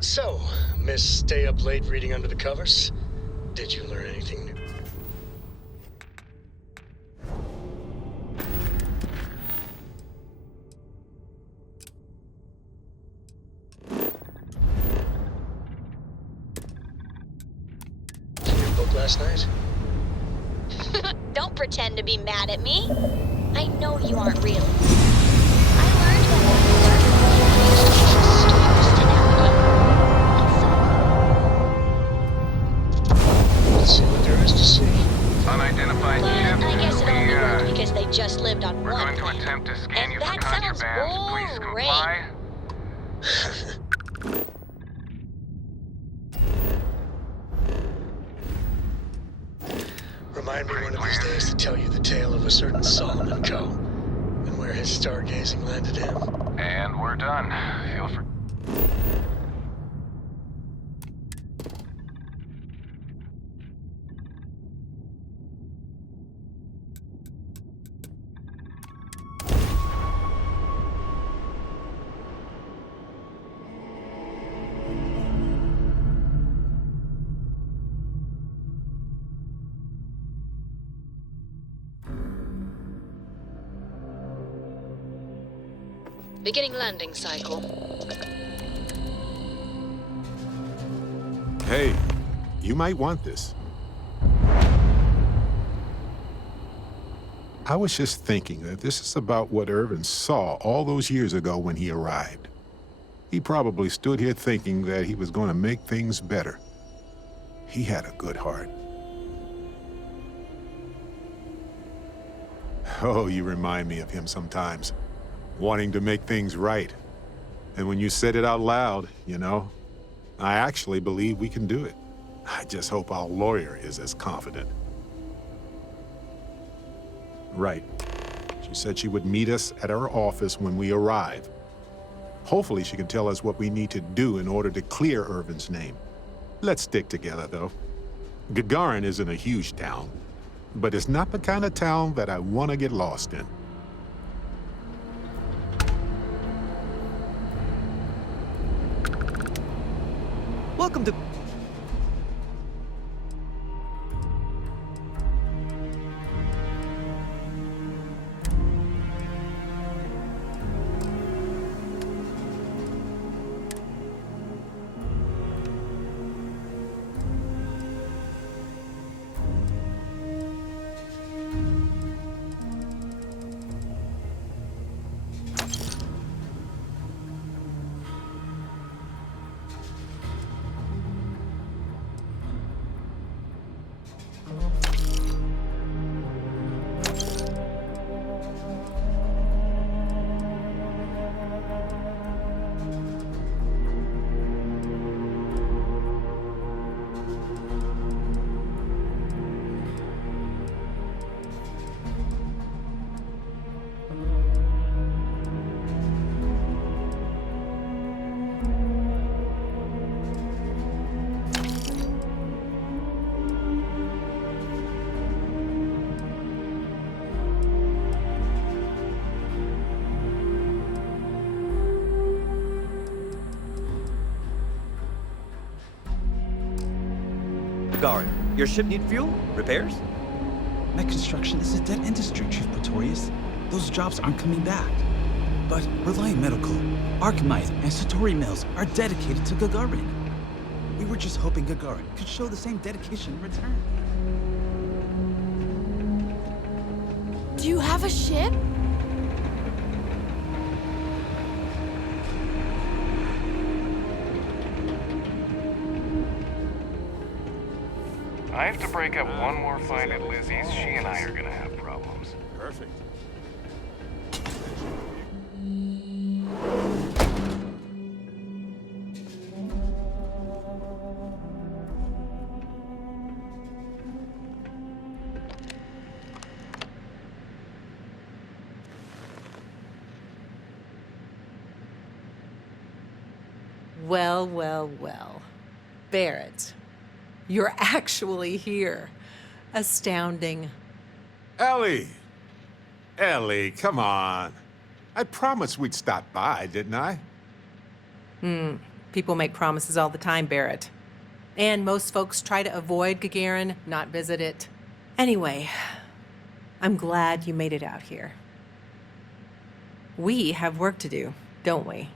So, Miss Stay Up Late reading under the covers? Did you learn anything new? Your book last night? Don't pretend to be mad at me. I know you aren't really. I learned that Let's see what there is to see. Unidentified ship. I guess it only worked because they just lived on We're one going to planet. attempt to scan And you for that sounds contraband. Please boring. comply. Remind me one of these days to tell you the tale of a certain Solomon Co. and where his stargazing landed him. And we're done. Feel free. Beginning landing cycle. Hey, you might want this. I was just thinking that this is about what Ervin saw all those years ago when he arrived. He probably stood here thinking that he was going to make things better. He had a good heart. Oh, you remind me of him sometimes. Wanting to make things right. And when you said it out loud, you know, I actually believe we can do it. I just hope our lawyer is as confident. Right. She said she would meet us at our office when we arrive. Hopefully she can tell us what we need to do in order to clear Ervin's name. Let's stick together, though. Gagarin isn't a huge town, but it's not the kind of town that I want to get lost in. Welcome to... Guard, your ship need fuel? Repairs? Mech construction is a dead industry, Chief Pretorius. Those jobs aren't coming back. But Reliant Medical, Archmite, and Satori Mills are dedicated to Gagarin. We were just hoping Gagarin could show the same dedication in return. Do you have a ship? I have to break up one more fight at Lizzie's. She and I are gonna have problems. Perfect. Well, well, well. Barret, you're actually here. Astounding. Ellie! Ellie, come on. I promised we'd stop by, didn't I? People make promises all the time, Barret. And most folks try to avoid Gagarin, not visit it. Anyway, I'm glad you made it out here. We have work to do, don't we?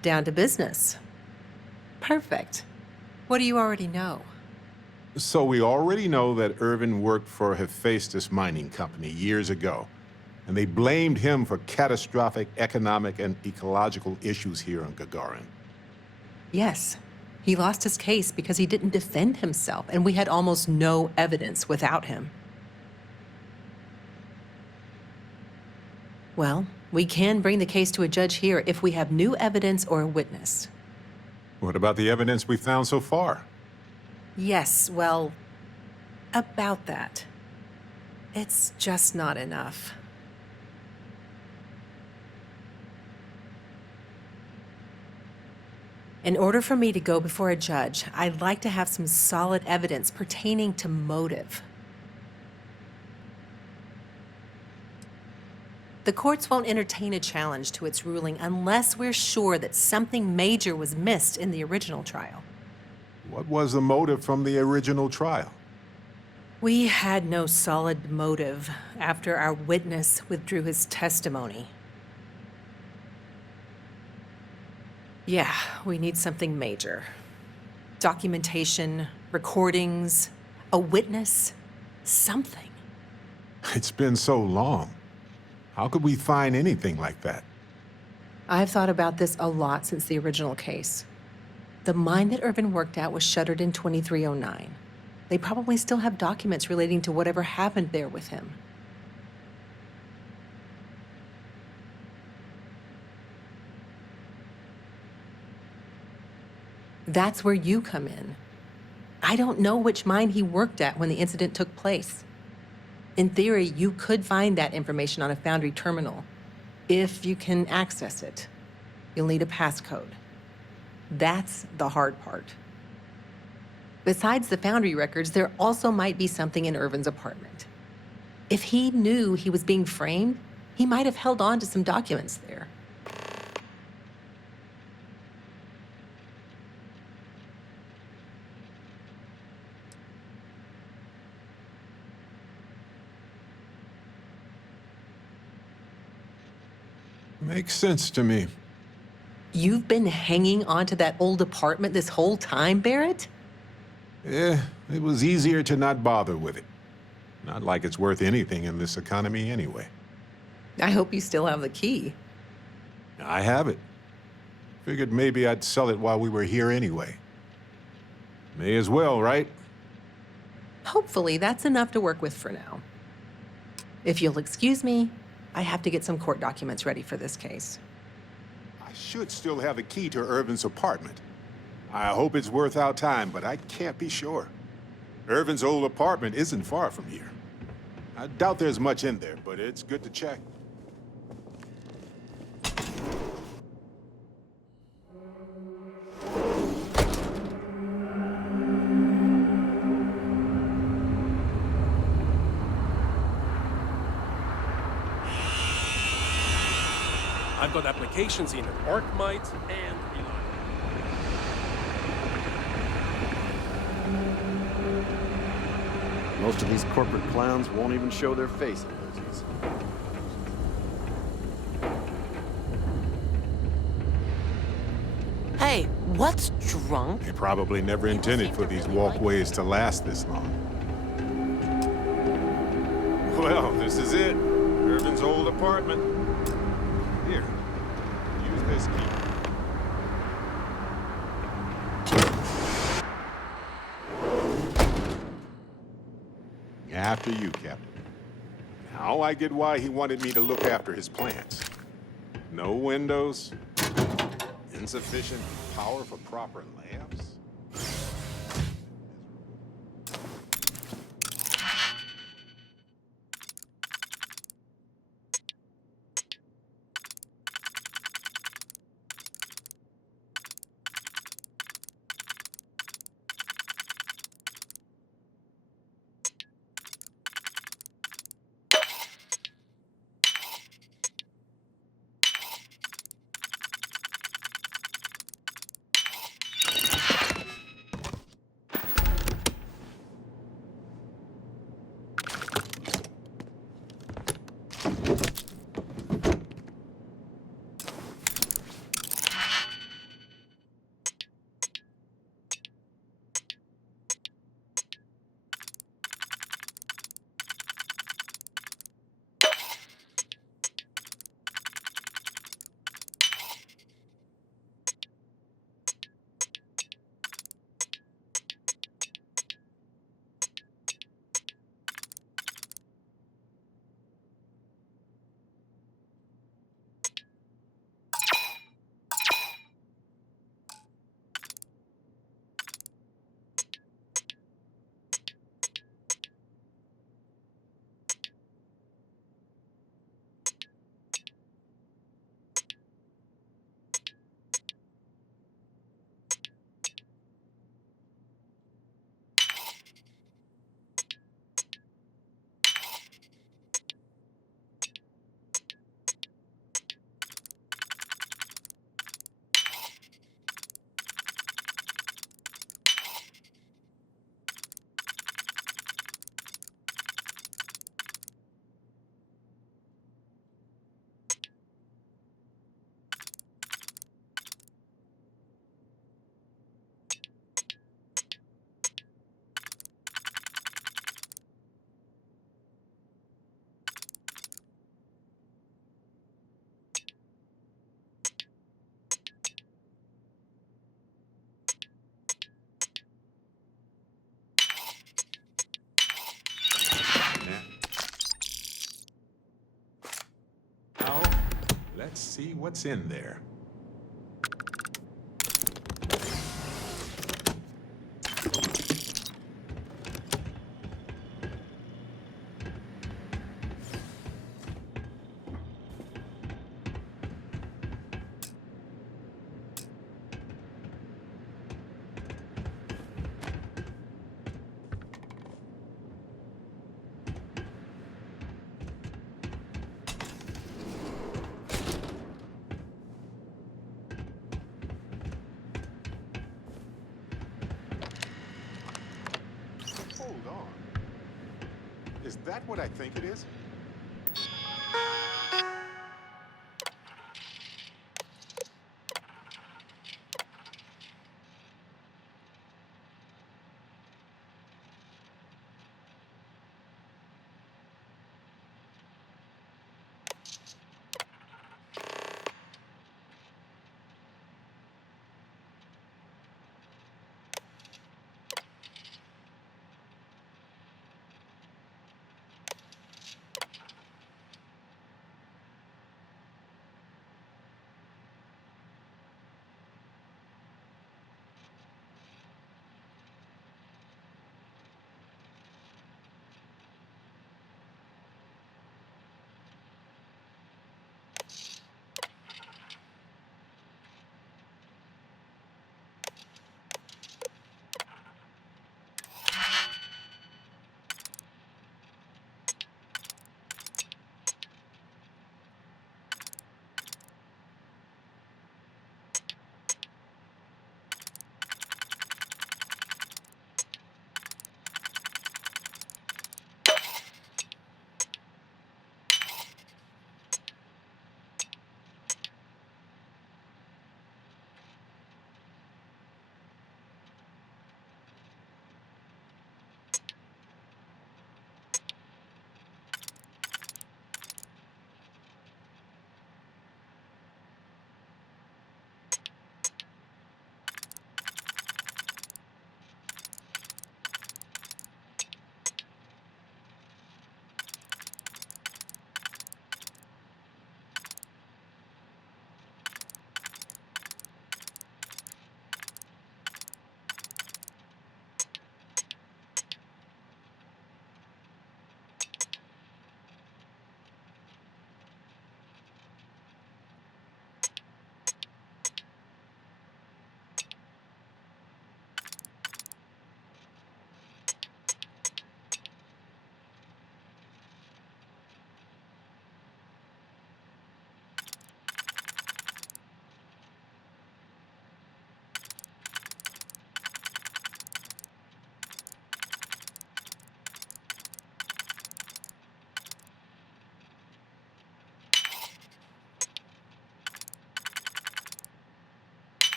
Down to business. Perfect. What do you already know? So we already know that Ervin worked for Hephaestus Mining Company years ago, and they blamed him for catastrophic economic and ecological issues here on Gagarin. Yes. He lost his case because he didn't defend himself, and we had almost no evidence without him. Well, we can bring the case to a judge here if we have new evidence or a witness. What about the evidence we found so far? Yes, well, about that. It's just not enough. In order for me to go before a judge, I'd like to have some solid evidence pertaining to motive. The courts won't entertain a challenge to its ruling unless we're sure that something major was missed in the original trial. What was the motive from the original trial? We had no solid motive after our witness withdrew his testimony. Yeah, we need something major. Documentation, recordings, a witness, something. It's been so long. How could we find anything like that? I've thought about this a lot since the original case. The mine that Ervin worked at was shuttered in 2309. They probably still have documents relating to whatever happened there with him. That's where you come in. I don't know which mine he worked at when the incident took place. In theory, you could find that information on a Foundry terminal, if you can access it. You'll need a passcode. That's the hard part. Besides the Foundry records, there also might be something in Ervin's apartment. If he knew he was being framed, he might have held on to some documents there. Makes sense to me. You've been hanging on to that old apartment this whole time, Barret? Yeah, it was easier to not bother with it. Not like it's worth anything in this economy anyway. I hope you still have the key. I have it. Figured maybe I'd sell it while we were here anyway. May as well, right? Hopefully, that's enough to work with for now. If you'll excuse me, I have to get some court documents ready for this case. I should still have the key to Ervin's apartment. I hope it's worth our time, but I can't be sure. Ervin's old apartment isn't far from here. I doubt there's much in there, but it's good to check. I've got applications in Arcmite and Reliant. Most of these corporate clowns won't even show their face at Lizzie's. Hey, what's drunk? They probably never intended for these walkways to last this long. Well, this is it. Ervin's old apartment. Here, use this key. After you, Captain. Now I get why he wanted me to look after his plants. No windows, insufficient power for proper lamps. see what's in there. Hold on. Is that what I think it is?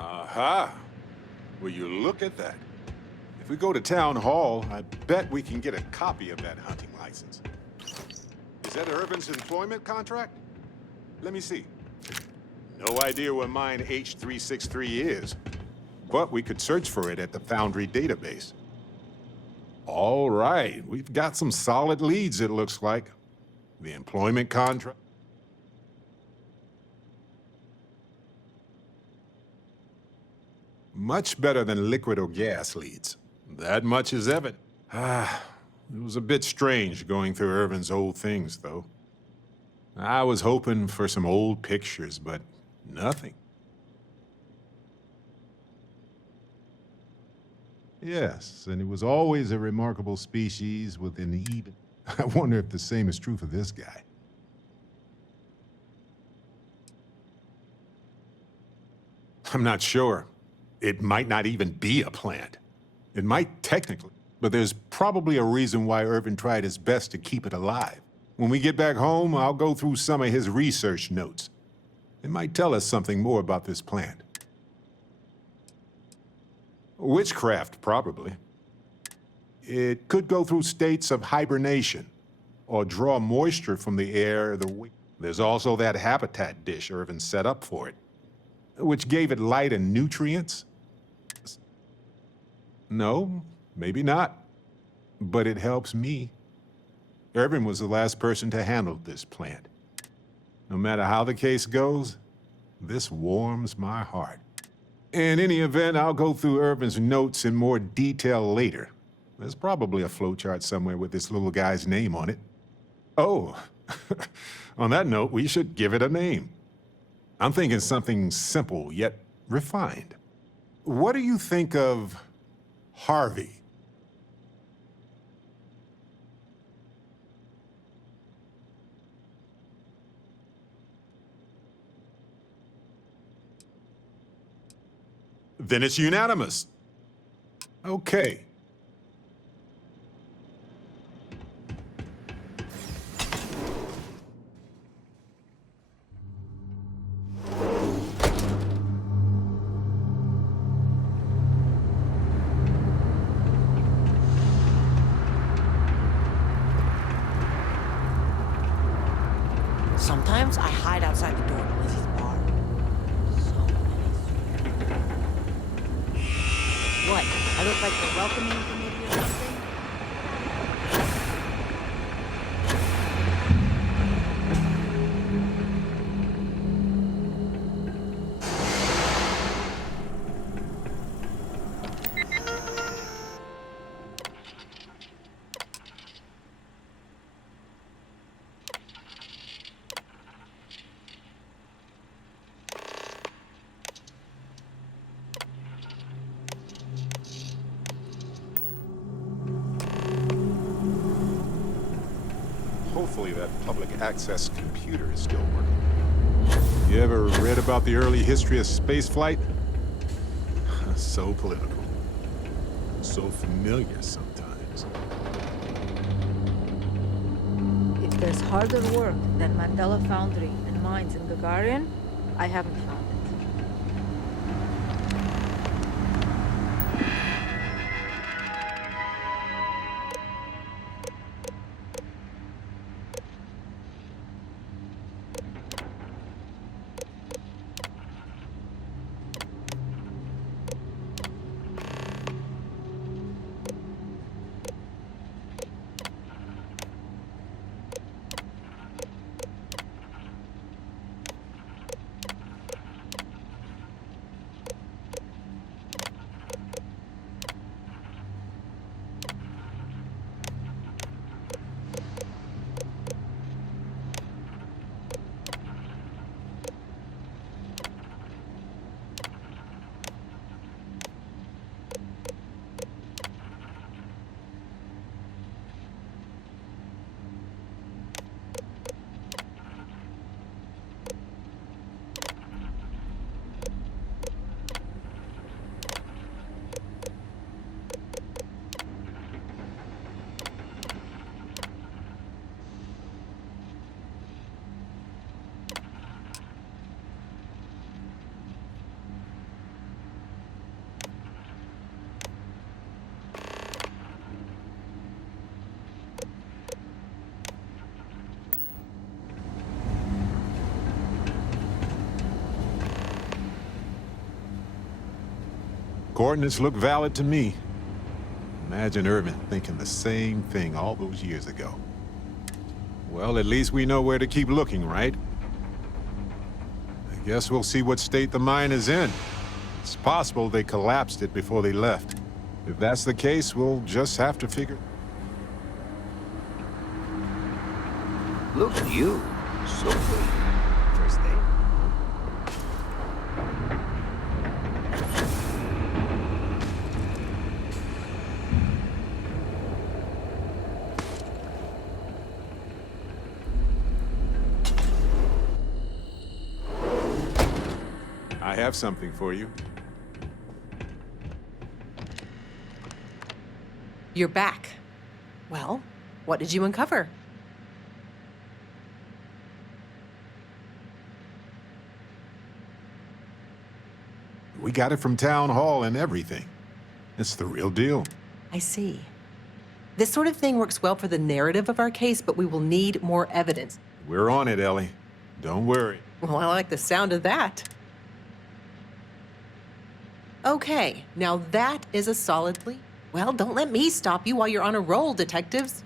Aha! Will you look at that? If we go to Town Hall, I bet we can get a copy of that hunting license. Is that Ervin's employment contract? Let me see. No idea what mine H363 is, but we could search for it at the Foundry database. All right, we've got some solid leads, it looks like. The employment contract. Much better than liquid or gas leads. That much is evident. It was a bit strange going through Ervin's old things, though. I was hoping for some old pictures, but Nothing. Yes, and it was always a remarkable species with an even... I wonder if the same is true for this guy. I'm not sure. It might not even be a plant. It might technically, but there's probably a reason why Ervin tried his best to keep it alive. When we get back home, I'll go through some of his research notes. It might tell us something more about this plant. Witchcraft, probably. It could go through states of hibernation, or draw moisture from the air. There's also that habitat dish Ervin set up for it, which gave it light and nutrients. No, maybe not. But it helps me. Ervin was the last person to handle this plant. No matter how the case goes, this warms my heart. In any event, I'll go through Ervin's notes in more detail later. There's probably a flowchart somewhere with this little guy's name on it. Oh, on that note, we should give it a name. I'm thinking something simple yet refined. What do you think of Harvey? Then it's unanimous. Okay. Sometimes I hide outside the door to Lizzie's bar. So many. What? I look like the welcoming committee or something? Hopefully that public access computer is still working. You ever read about the early history of spaceflight? So political. So familiar sometimes. If there's harder work than Mandela Foundry and mines in Gagarin, I haven't found it. Coordinates look valid to me. Imagine Ervin thinking the same thing all those years ago. Well, at least we know where to keep looking, right? I guess we'll see what state the mine is in. It's possible they collapsed it before they left. If that's the case, we'll just have to figure... Look at you. So good. First day. I have something for you. You're back. Well, what did you uncover? We got it from Town Hall and everything. It's the real deal. I see. This sort of thing works well for the narrative of our case, but we will need more evidence. We're on it, Ellie. Don't worry. Well, I like the sound of that. Okay, now that is a solid lead. Well, don't let me stop you while you're on a roll, detectives.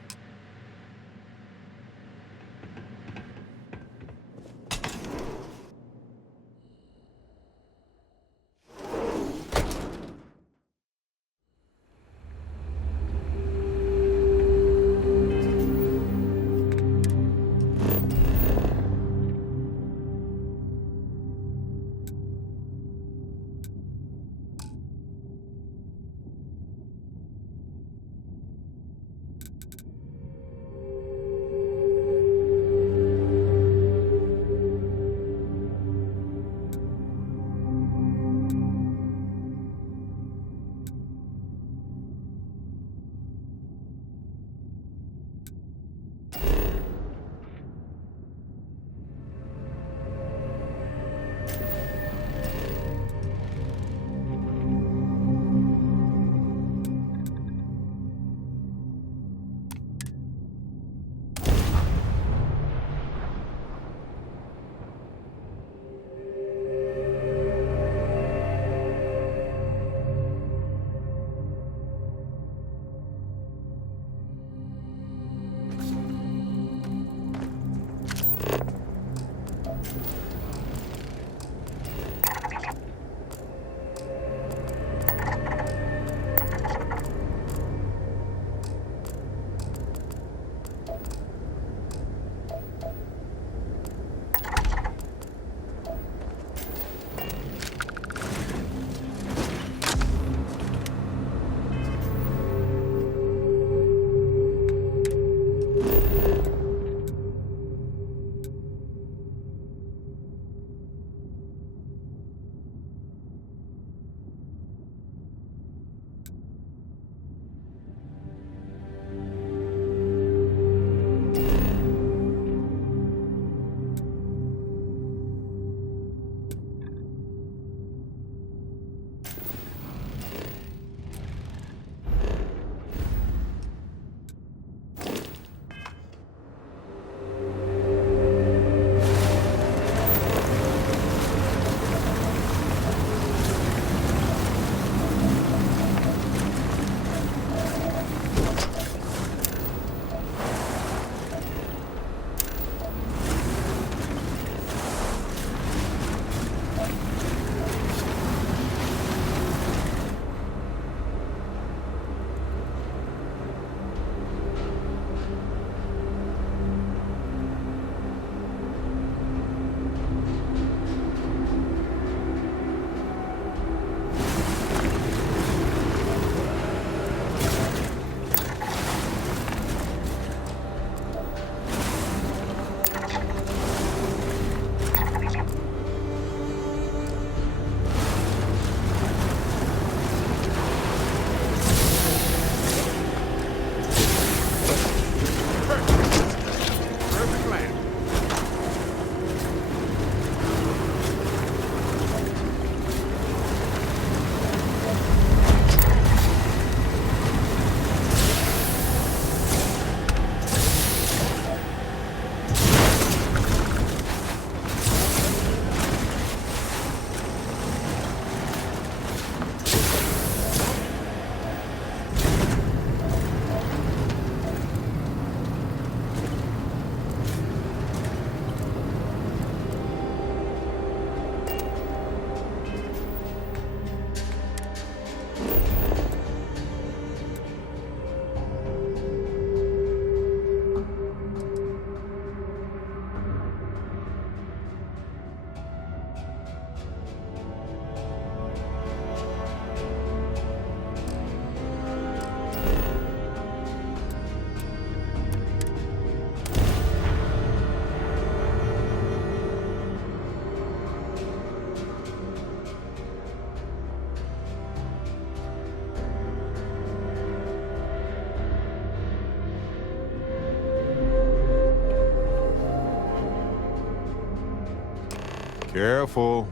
Careful.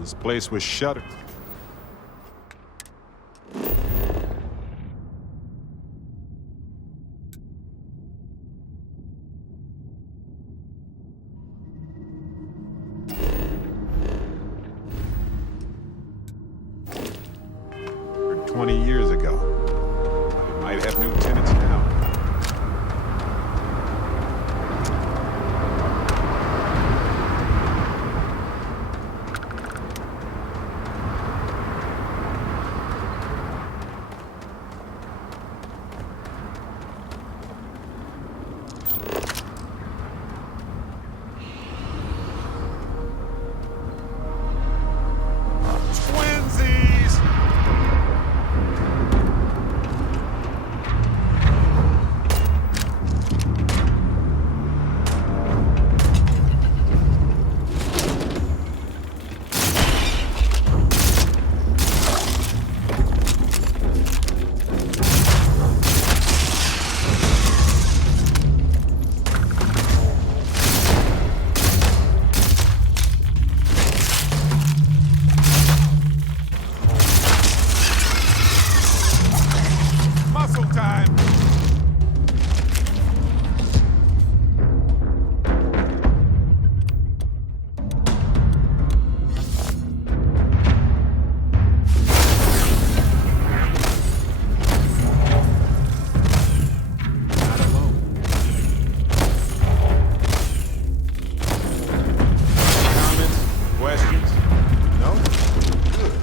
This place was shuttered. For 20 years ago. But it might have new tenants now. Twinsies! Muscle time! Not alone. Comments? Questions? No? Good.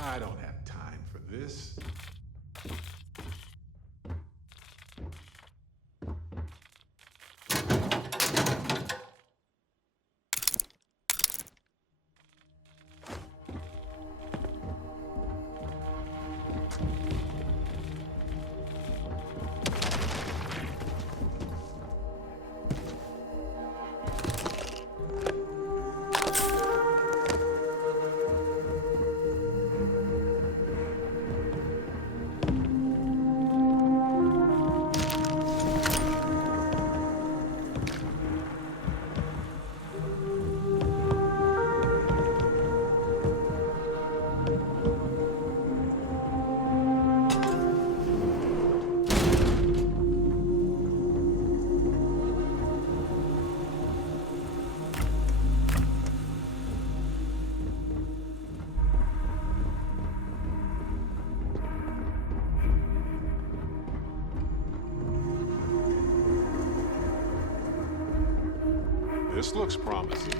I don't have time for this. This looks promising.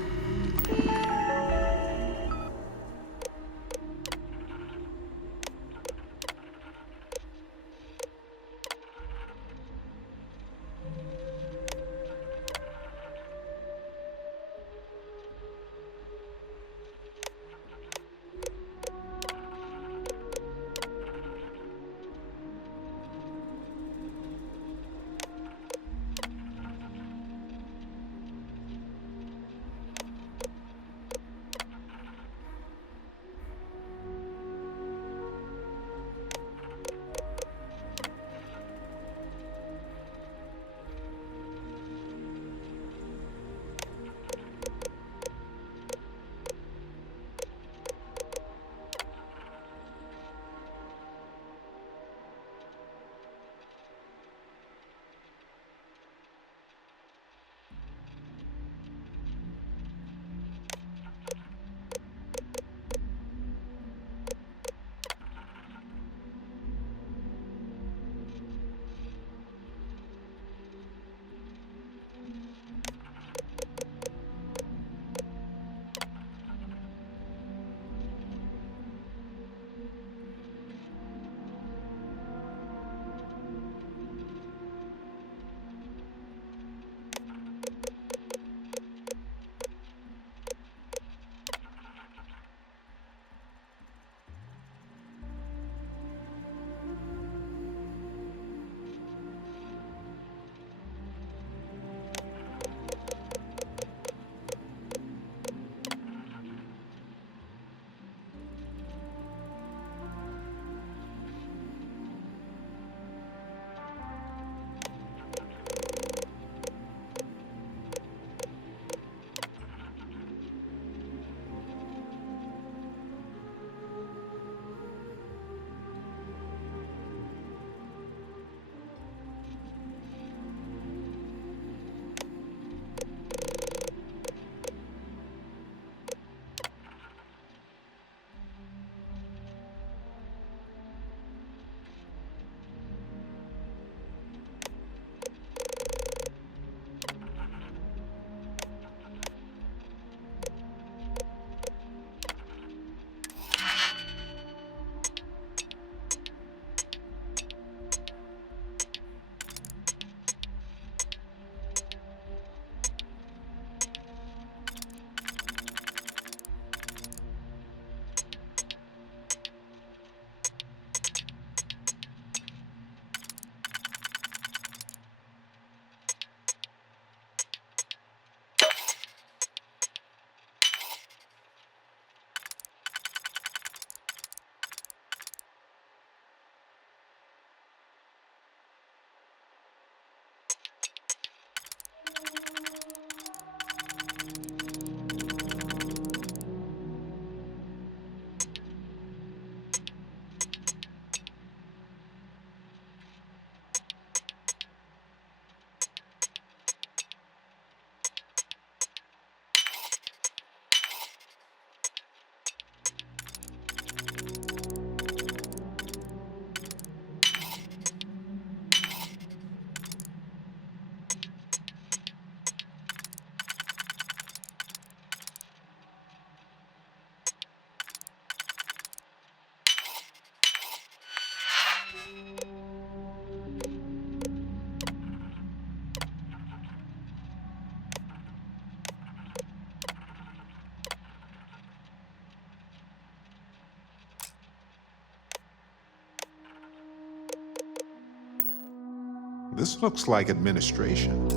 This looks like administration.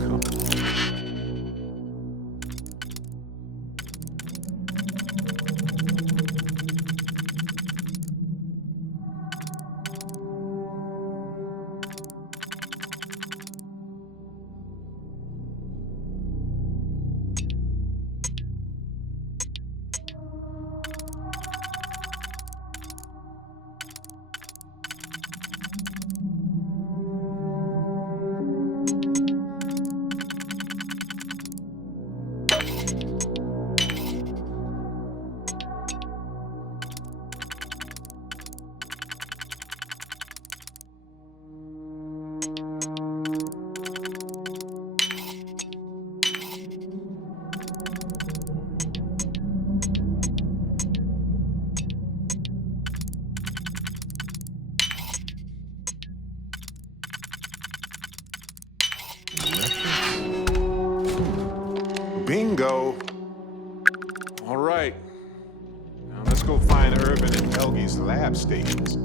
Come Bingo! All right. Now let's go find Ervin and Helgi's lab stations.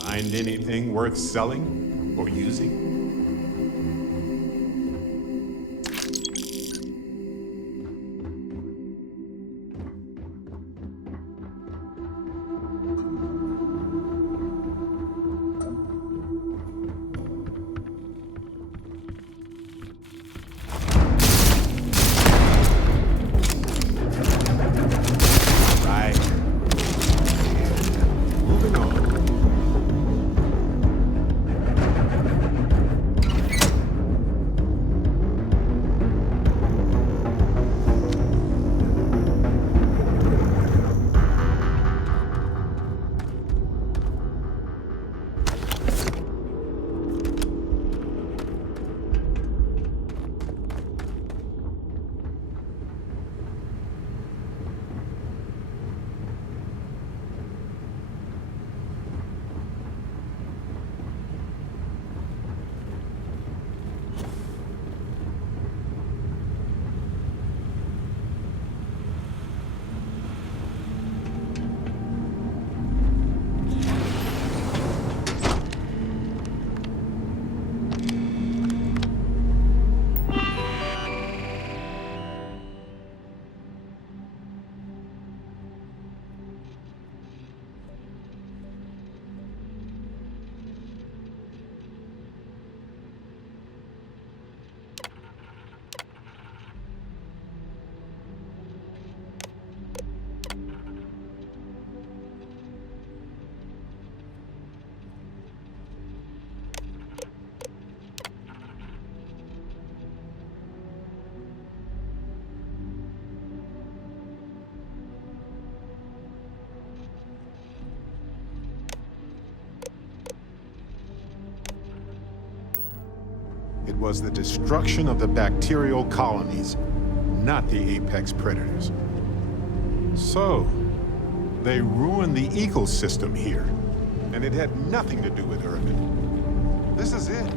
Find anything worth selling or using? It was the destruction of the bacterial colonies, not the apex predators. So, they ruined the ecosystem here, and it had nothing to do with Ervin. This is it.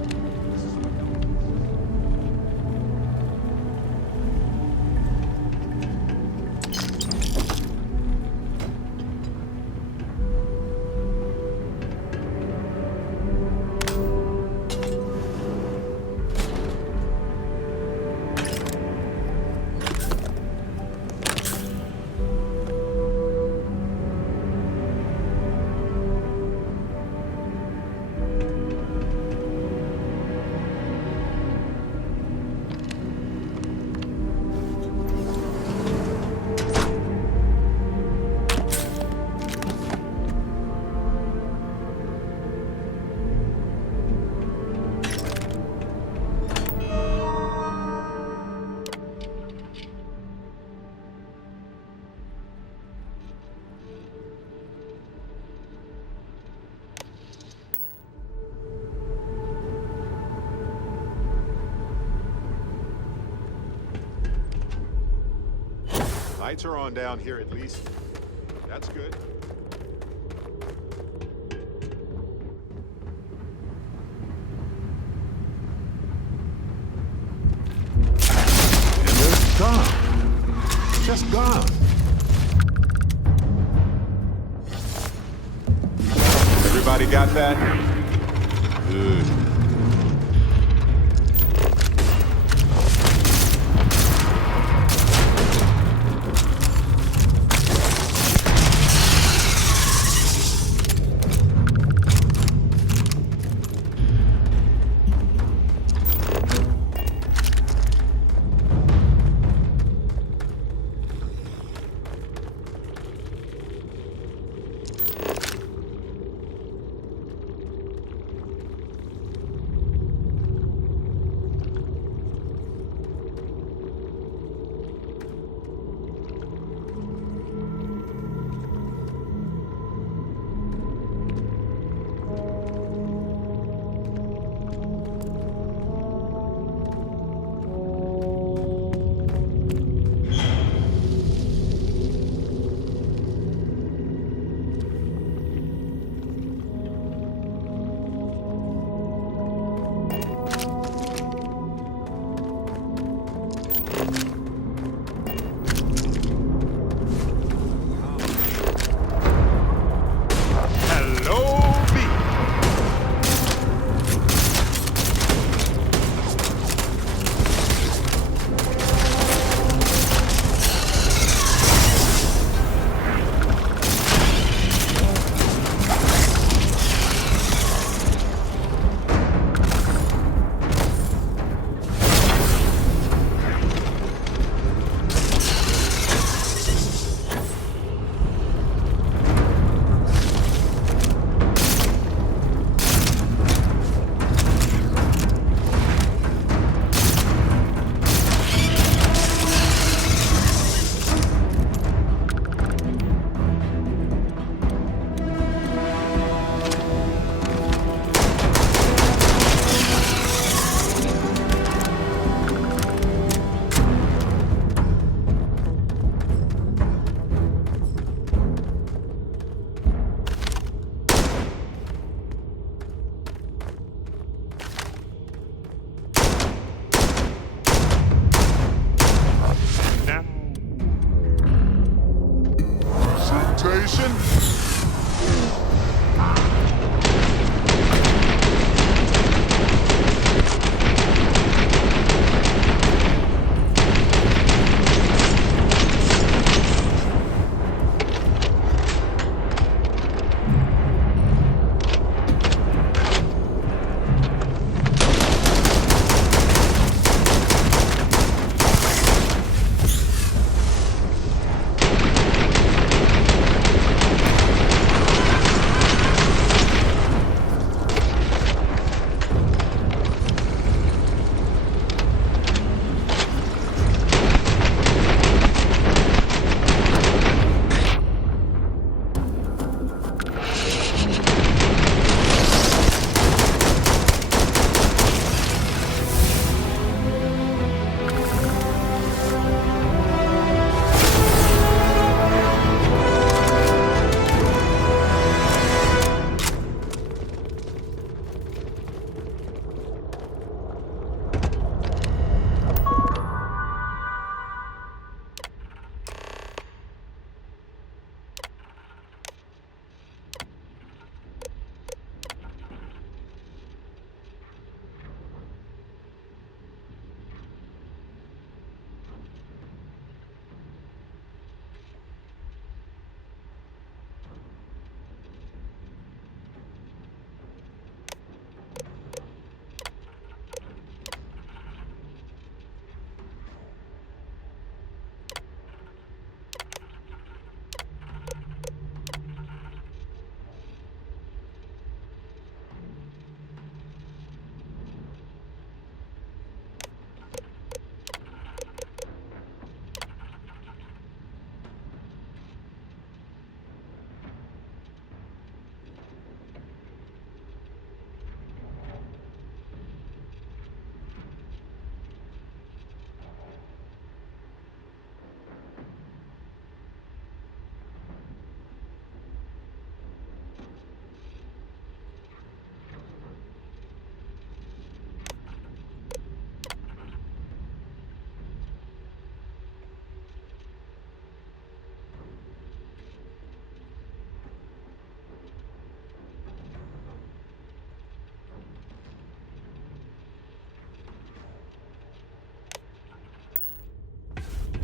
Lights are on down here at least. That's good. And they're gone. Just gone. Everybody got that? Good.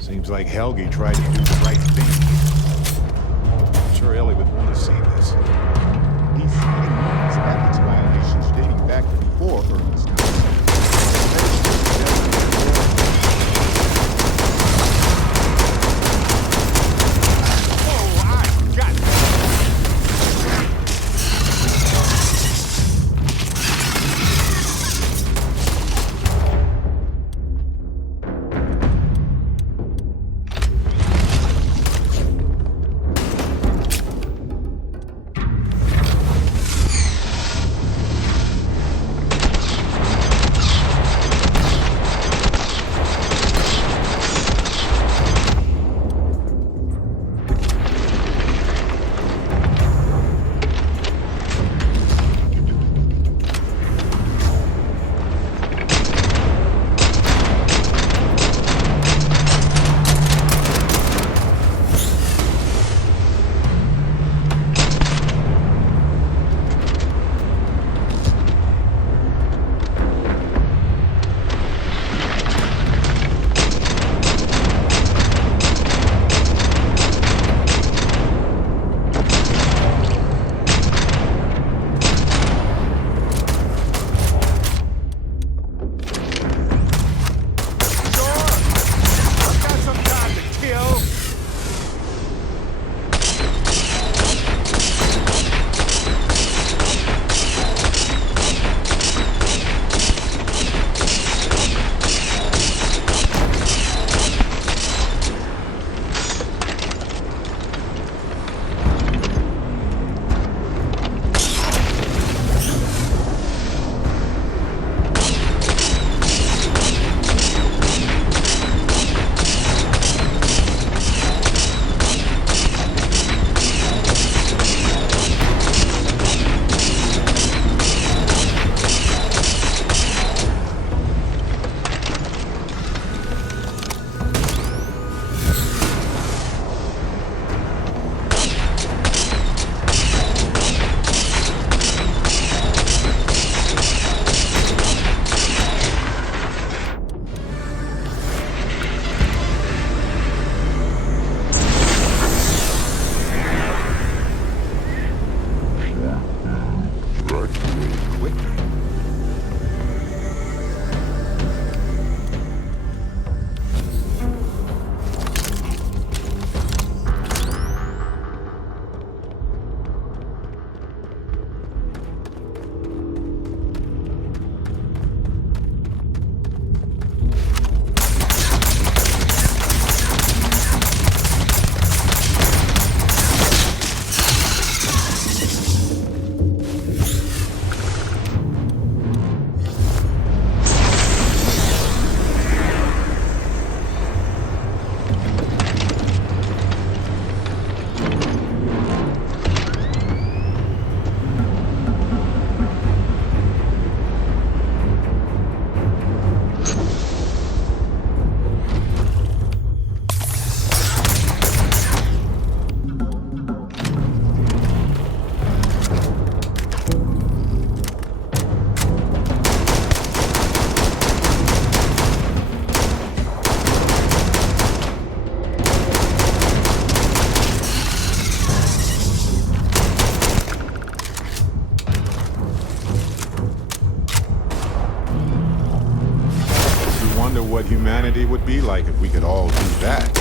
Seems like Helgi tried to do the right thing. I'm sure Ellie would want to see this. He's citing these ethics violations dating back to before Ervin's time. What humanity would be like if we could all do that.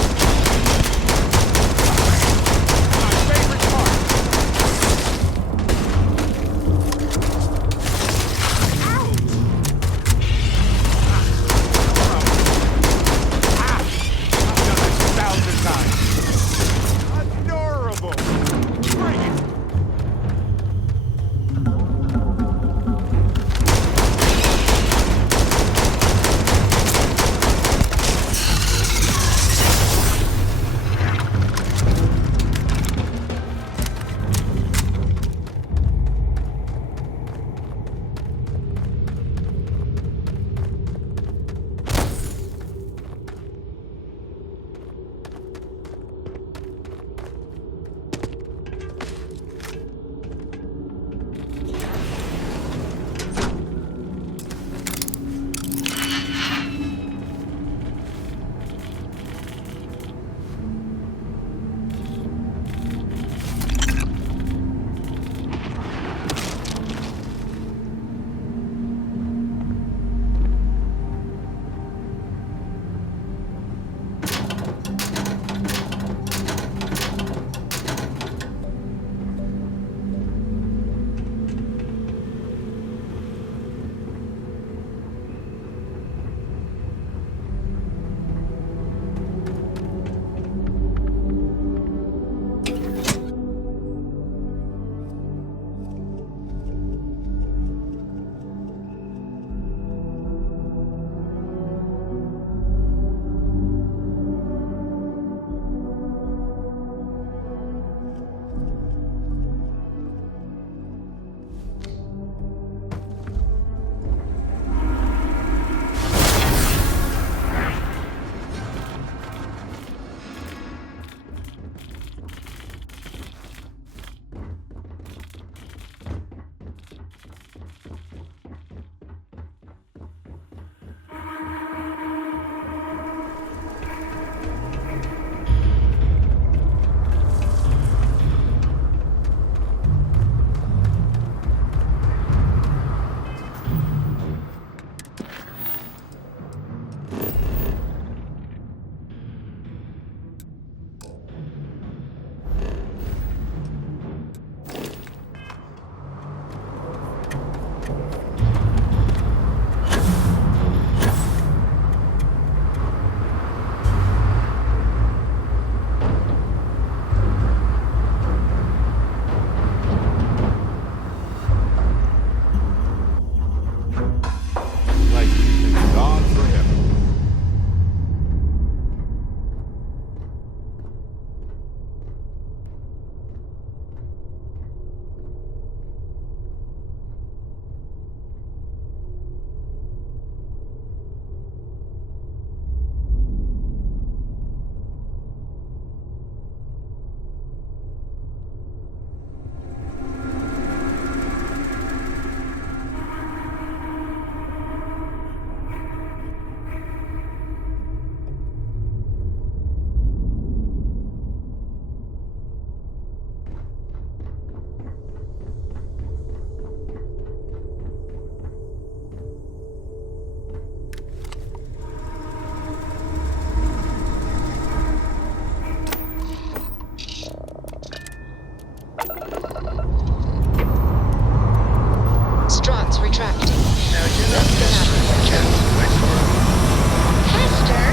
Hester?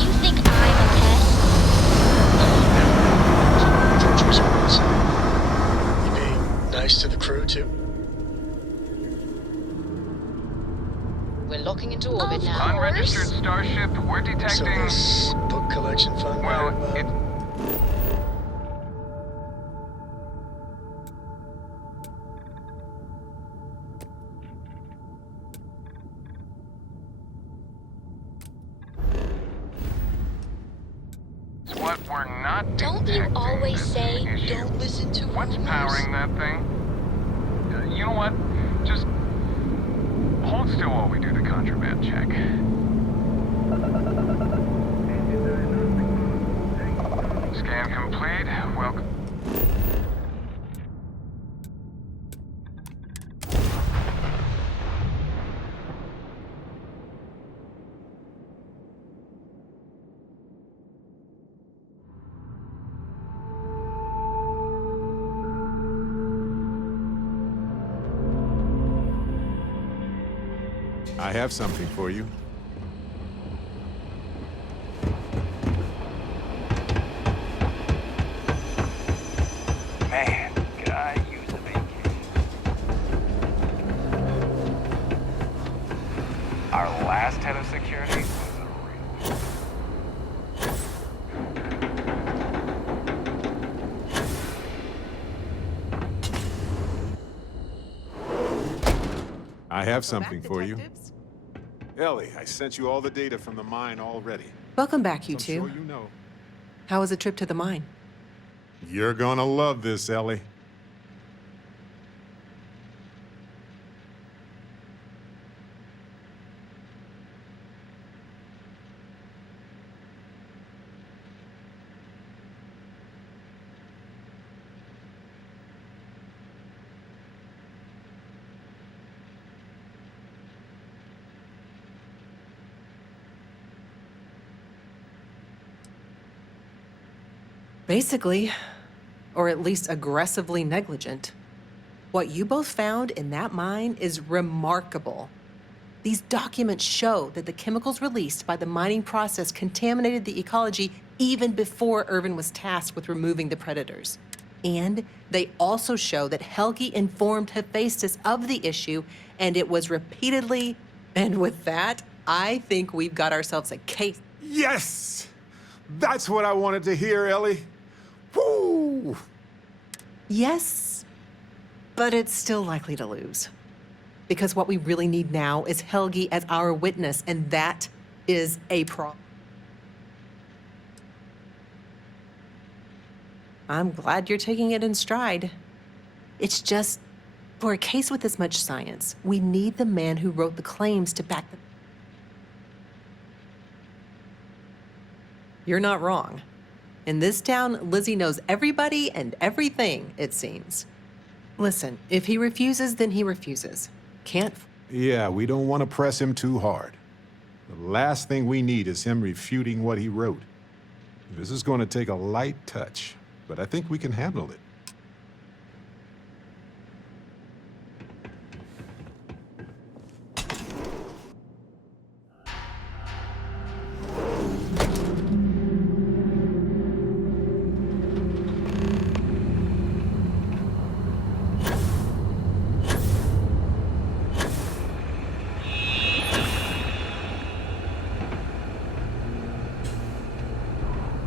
You think I'm a pest? Approach was you being nice to the crew, too? We're locking into orbit now. Unregistered starship, we're So detecting... this book collection fund we heard Well, about? it... What we're not Don't you detecting always is say, the issue. don't listen to What's rumors? powering that thing? You know what? Just hold still while we do the contraband check. Scan complete. Welcome. I have something for you. Man, could I use a vacation? Our last head of security was a real... I have something for you. Ellie, I sent you all the data from the mine already. Welcome back, you I'm two. sure you know. How was the trip to the mine? You're gonna love this, Ellie. Basically, or at least aggressively negligent. What you both found in that mine is remarkable. These documents show that the chemicals released by the mining process contaminated the ecology even before Ervin was tasked with removing the predators. And they also show that Helgi informed Hephaestus of the issue, and it was repeatedly. And with that, I think we've got ourselves a case. Yes! That's what I wanted to hear, Ellie. Woo! Yes, but it's still likely to lose. Because what we really need now is Helgi as our witness, and that is a problem. I'm glad you're taking it in stride. It's just, for a case with this much science, we need the man who wrote the claims to back them. You're not wrong. In this town, Lizzie knows everybody and everything, it seems. Listen, if he refuses, then he refuses. Can't. Yeah, we don't want to press him too hard. The last thing we need is him refuting what he wrote. This is going to take a light touch, but I think we can handle it.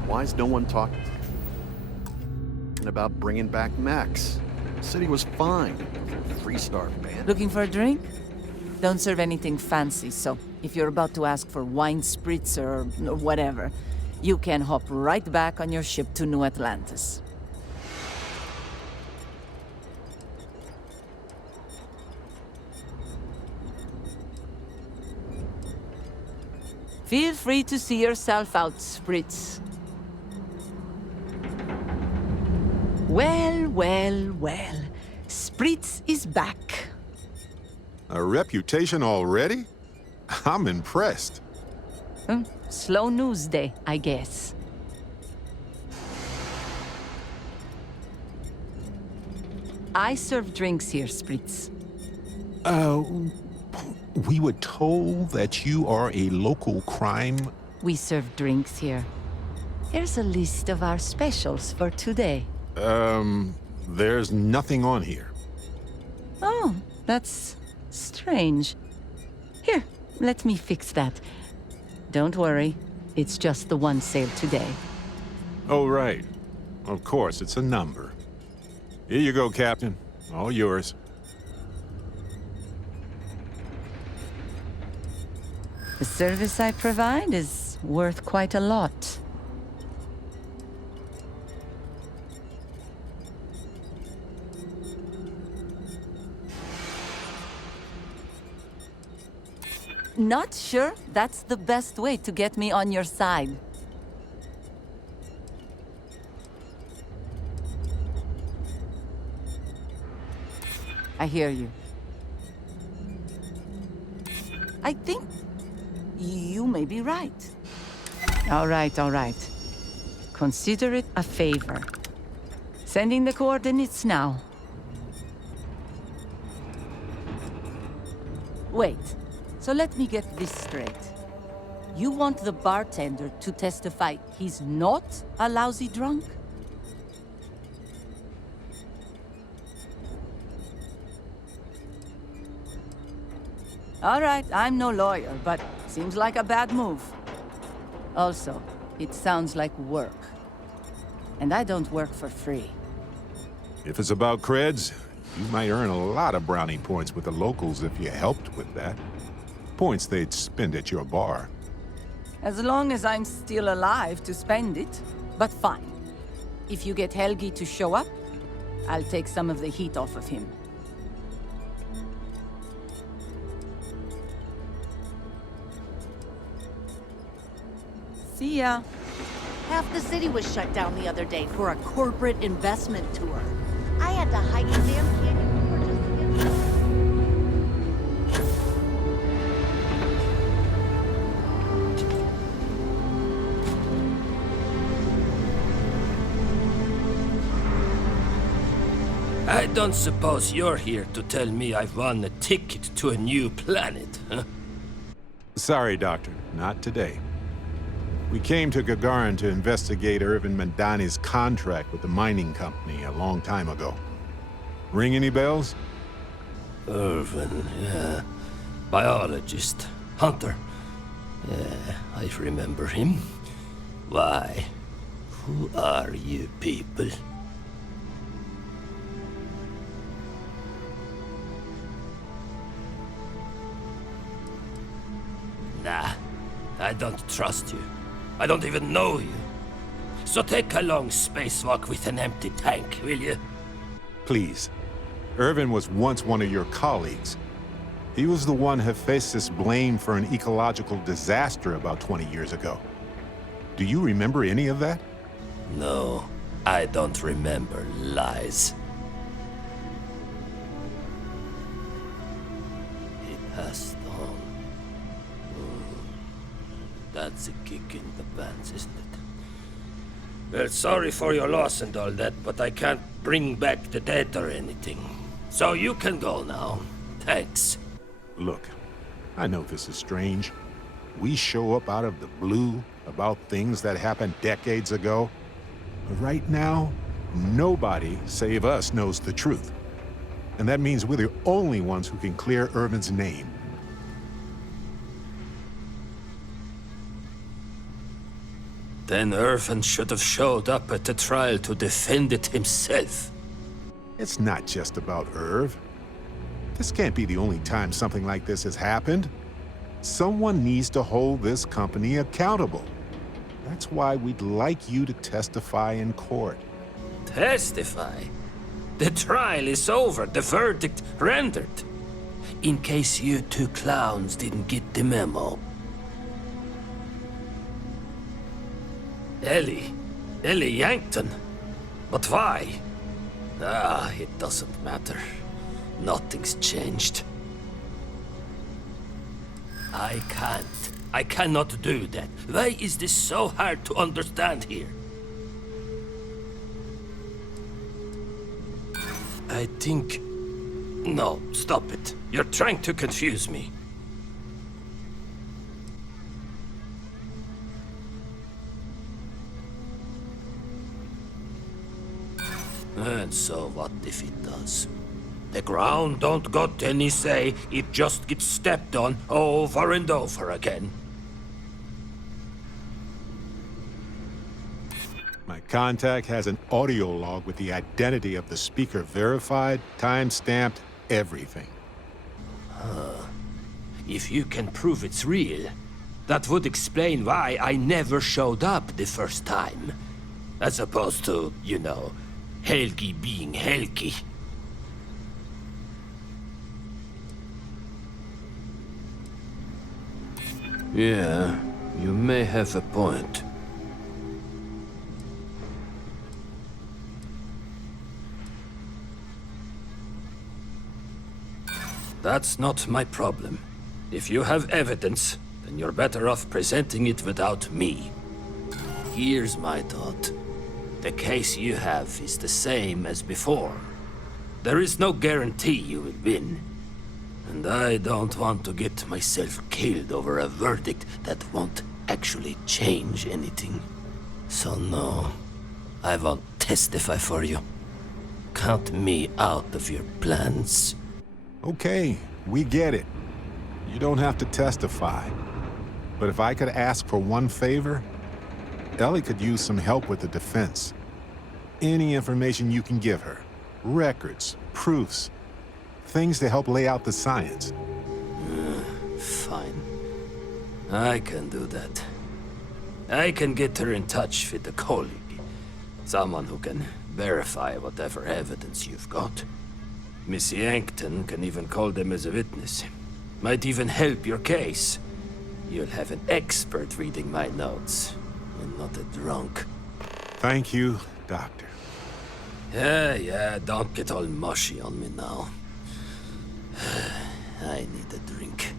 Why is no one talking about bringing back Max? The city was fine. Freestar band. Looking for a drink? Don't serve anything fancy, so if you're about to ask for wine spritz or whatever, you can hop right back on your ship to New Atlantis. Feel free to see yourself out, Spritz. Well, well, well. Spritz is back. A reputation already? I'm impressed. Slow news day, I guess. I serve drinks here, Spritz. We were told that you are a local crime. We serve drinks here. Here's a list of our specials for today. There's nothing on here. Oh, that's strange. Here, let me fix that. Don't worry, it's just the one sale today. Oh, right. Of course, it's a number. Here you go, Captain. All yours. The service I provide is worth quite a lot. Not sure that's the best way to get me on your side. I hear you. I think you may be right. All right, all right. Consider it a favor. Sending the coordinates now. Wait. So let me get this straight. You want the bartender to testify he's not a lousy drunk? All right, I'm no lawyer, but seems like a bad move. Also, it sounds like work. And I don't work for free. If it's about creds, you might earn a lot of brownie points with the locals if you helped with that. Points they'd spend at your bar. As long as I'm still alive to spend it. But fine. If you get Helgi to show up, I'll take some of the heat off of him. See ya. Half the city was shut down the other day for a corporate investment tour. I had to hike the damn canyon floor just to get there. I don't suppose you're here to tell me I've won a ticket to a new planet, huh? Sorry, Doctor. Not today. We came to Gagarin to investigate Ervin Mandani's contract with the mining company a long time ago. Ring any bells? Ervin, yeah. Biologist. Hunter. Yeah, I remember him. Why? Who are you people? Nah, I don't trust you. I don't even know you. So take a long spacewalk with an empty tank, will you? Please. Ervin was once one of your colleagues. He was the one Hephaestus blamed for an ecological disaster about 20 years ago. Do you remember any of that? No, I don't remember lies. He passed on. That's a kick in the pants, isn't it? Well, sorry for your loss and all that, but I can't bring back the dead or anything. So you can go now. Thanks. Look, I know this is strange. We show up out of the blue about things that happened decades ago. But right now, nobody save us knows the truth. And that means we're the only ones who can clear Ervin's name. Then Ervin should have showed up at the trial to defend it himself. It's not just about Erv. This can't be the only time something like this has happened. Someone needs to hold this company accountable. That's why we'd like you to testify in court. Testify? The trial is over, the verdict rendered. In case you two clowns didn't get the memo. Ellie Yankton? But why? Ah, it doesn't matter. Nothing's changed. I cannot do that. Why is this so hard to understand here? I think... No, stop it. You're trying to confuse me. And so what if it does? The ground don't got any say, it just gets stepped on over and over again. My contact has an audio log with the identity of the speaker verified, time-stamped, everything. If you can prove it's real, that would explain why I never showed up the first time. As opposed to, you know, Helgi being Helgi. Yeah, you may have a point. That's not my problem. If you have evidence, then you're better off presenting it without me. Here's my thought. The case you have is the same as before. There is no guarantee you will win. And I don't want to get myself killed over a verdict that won't actually change anything. So no, I won't testify for you. Count me out of your plans. Okay, we get it. You don't have to testify. But if I could ask for one favor, Ellie could use some help with the defense. Any information you can give her. Records, proofs, things to help lay out the science. Fine. I can do that. I can get her in touch with a colleague. Someone who can verify whatever evidence you've got. Miss Yankton can even call them as a witness. Might even help your case. You'll have an expert reading my notes, and not a drunk. Thank you, Doctor. Yeah, don't get all mushy on me now. I need a drink.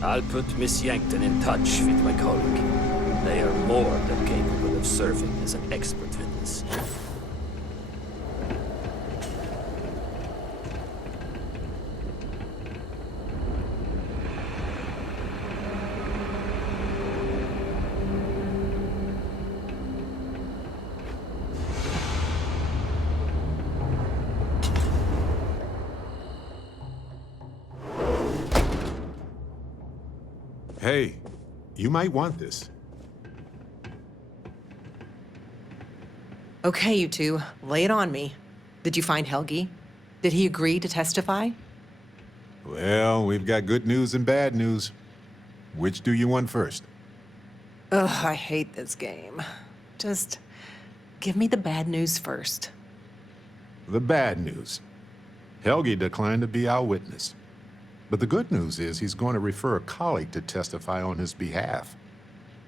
I'll put Miss Yankton in touch with my colleague. They are more than capable of serving as an expert witness. Hey, you might want this. Okay, you two, lay it on me. Did you find Helgi? Did he agree to testify? Well, we've got good news and bad news. Which do you want first? Ugh, I hate this game. Just give me the bad news first. The bad news. Helgi declined to be our witness. But the good news is he's going to refer a colleague to testify on his behalf.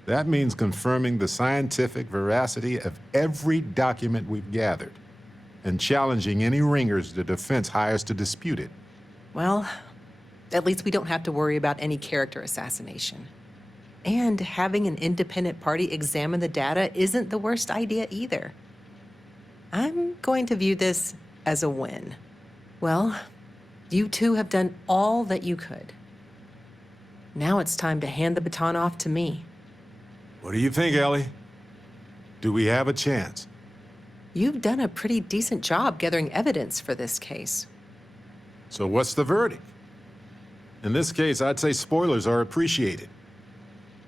That means confirming the scientific veracity of every document we've gathered and challenging any ringers the defense hires to dispute it. Well, at least we don't have to worry about any character assassination. And having an independent party examine the data isn't the worst idea either. I'm going to view this as a win. Well, you two have done all that you could. Now it's time to hand the baton off to me. What do you think, Ellie? Do we have a chance? You've done a pretty decent job gathering evidence for this case. So what's the verdict? In this case, I'd say spoilers are appreciated.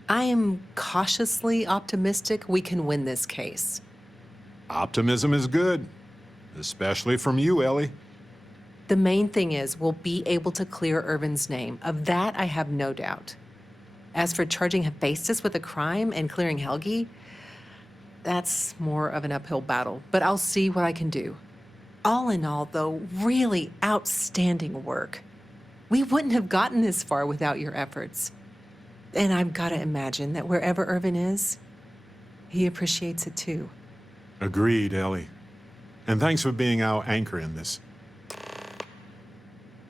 I am cautiously optimistic we can win this case. Optimism is good, especially from you, Ellie. The main thing is we'll be able to clear Ervin's name. Of that, I have no doubt. As for charging Hephaestus with a crime and clearing Helgi, that's more of an uphill battle, but I'll see what I can do. All in all, though, really outstanding work. We wouldn't have gotten this far without your efforts. And I've got to imagine that wherever Ervin is, he appreciates it too. Agreed, Ellie. And thanks for being our anchor in this.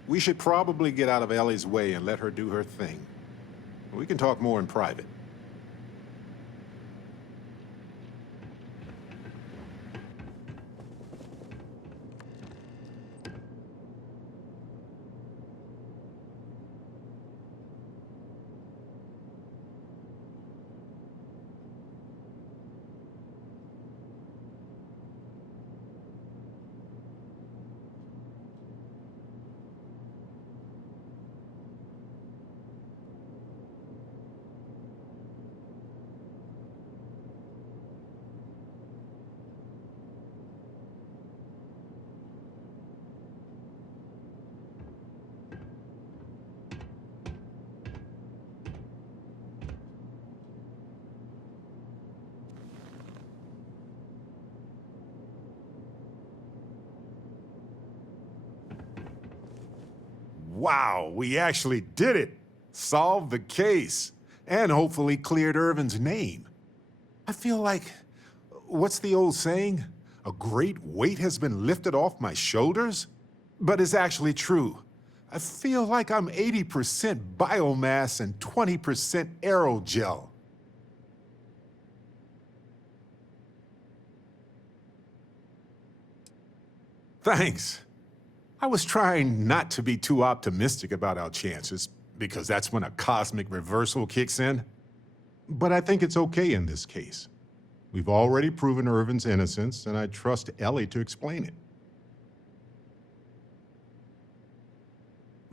We should probably get out of Ellie's way and let her do her thing. We can talk more in private. Wow, we actually did it! Solved the case, and hopefully cleared Ervin's name. I feel like, what's the old saying? A great weight has been lifted off my shoulders? But it's actually true. I feel like I'm 80% biomass and 20% aerogel. Thanks. I was trying not to be too optimistic about our chances, because that's when a cosmic reversal kicks in. But I think it's okay in this case. We've already proven Ervin's innocence, and I trust Ellie to explain it.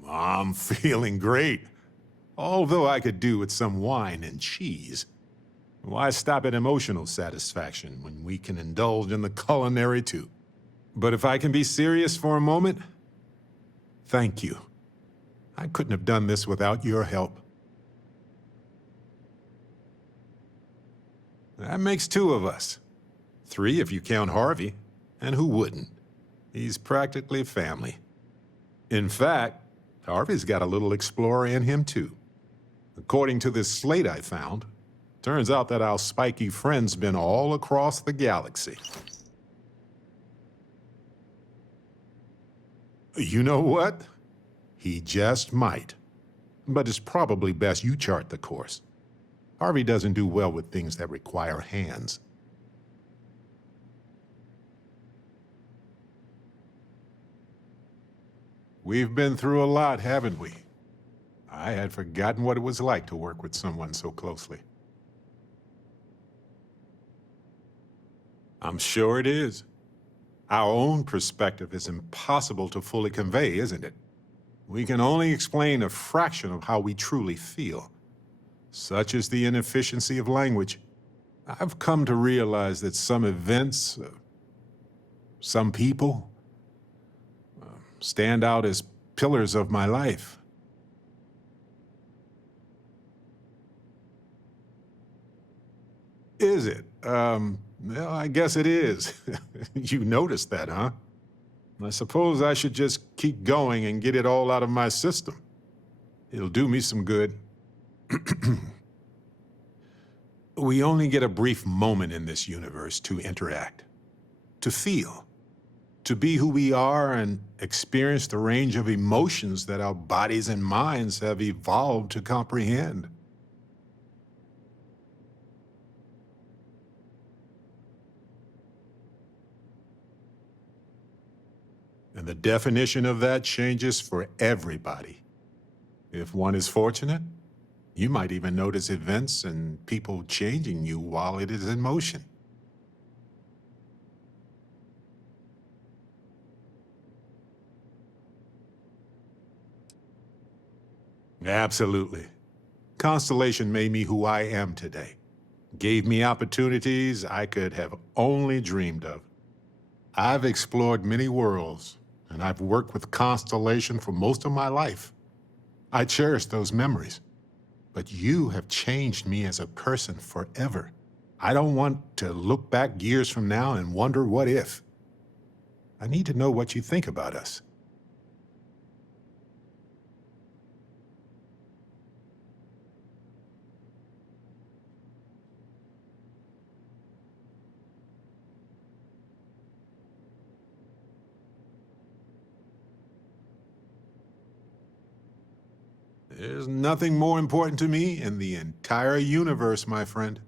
I'm feeling great. Although I could do with some wine and cheese. Why stop at emotional satisfaction when we can indulge in the culinary too? But if I can be serious for a moment, thank you. I couldn't have done this without your help. That makes 2 of us. 3 if you count Harvey. And who wouldn't? He's practically family. In fact, Harvey's got a little explorer in him too. According to this slate I found, turns out that our spiky friend's been all across the galaxy. You know what? He just might. But it's probably best you chart the course. Harvey doesn't do well with things that require hands. We've been through a lot, haven't we? I had forgotten what it was like to work with someone so closely. I'm sure it is. Our own perspective is impossible to fully convey, isn't it? We can only explain a fraction of how we truly feel. Such is the inefficiency of language. I've come to realize that some events, some people, stand out as pillars of my life. Is it? Well, I guess it is. You noticed that, huh? I suppose I should just keep going and get it all out of my system. It'll do me some good. We only get a brief moment in this universe to interact, to feel, to be who we are and experience the range of emotions that our bodies and minds have evolved to comprehend. And the definition of that changes for everybody. If one is fortunate, you might even notice events and people changing you while it is in motion. Absolutely. Constellation made me who I am today. Gave me opportunities I could have only dreamed of. I've explored many worlds, and I've worked with Constellation for most of my life. I cherish those memories. But you have changed me as a person forever. I don't want to look back years from now and wonder what if. I need to know what you think about us. There's nothing more important to me in the entire universe, my friend.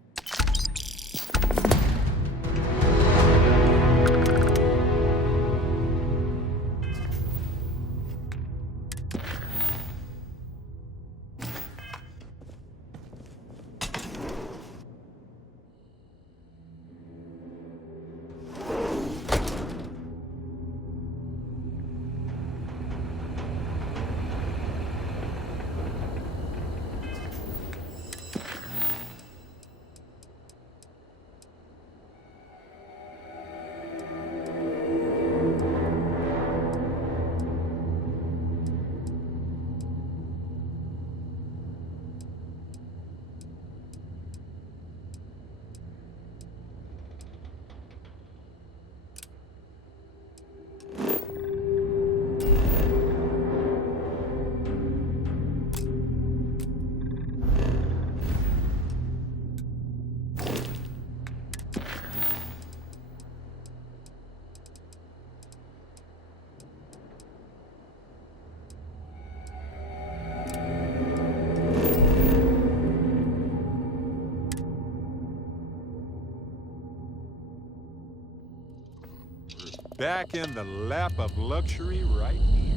back in the lap of luxury right here.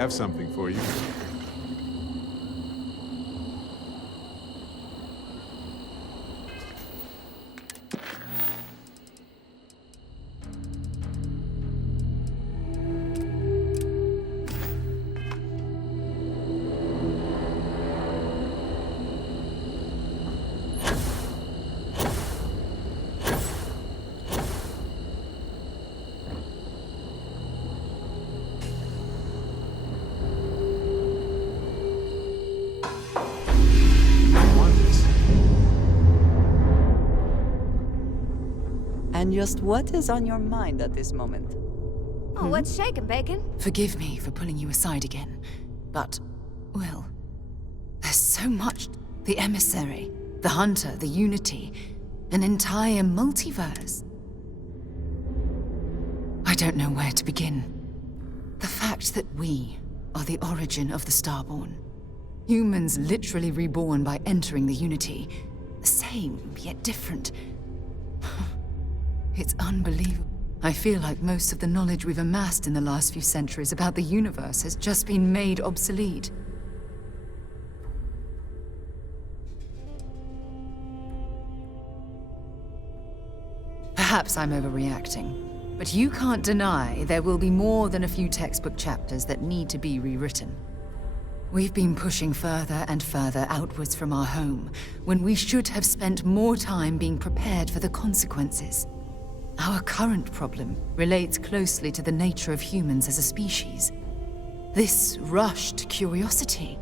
Have something for you. And just what is on your mind at this moment? Oh, what's shaking, Bacon? Forgive me for pulling you aside again, but, well, there's so much. The emissary, the hunter, the unity, an entire multiverse. I don't know where to begin. The fact that we are the origin of the Starborn. Humans literally reborn by entering the unity. The same, yet different. It's unbelievable. I feel like most of the knowledge we've amassed in the last few centuries about the universe has just been made obsolete. Perhaps I'm overreacting, but you can't deny there will be more than a few textbook chapters that need to be rewritten. We've been pushing further and further outwards from our home, when we should have spent more time being prepared for the consequences. Our current problem relates closely to the nature of humans as a species. This rushed curiosity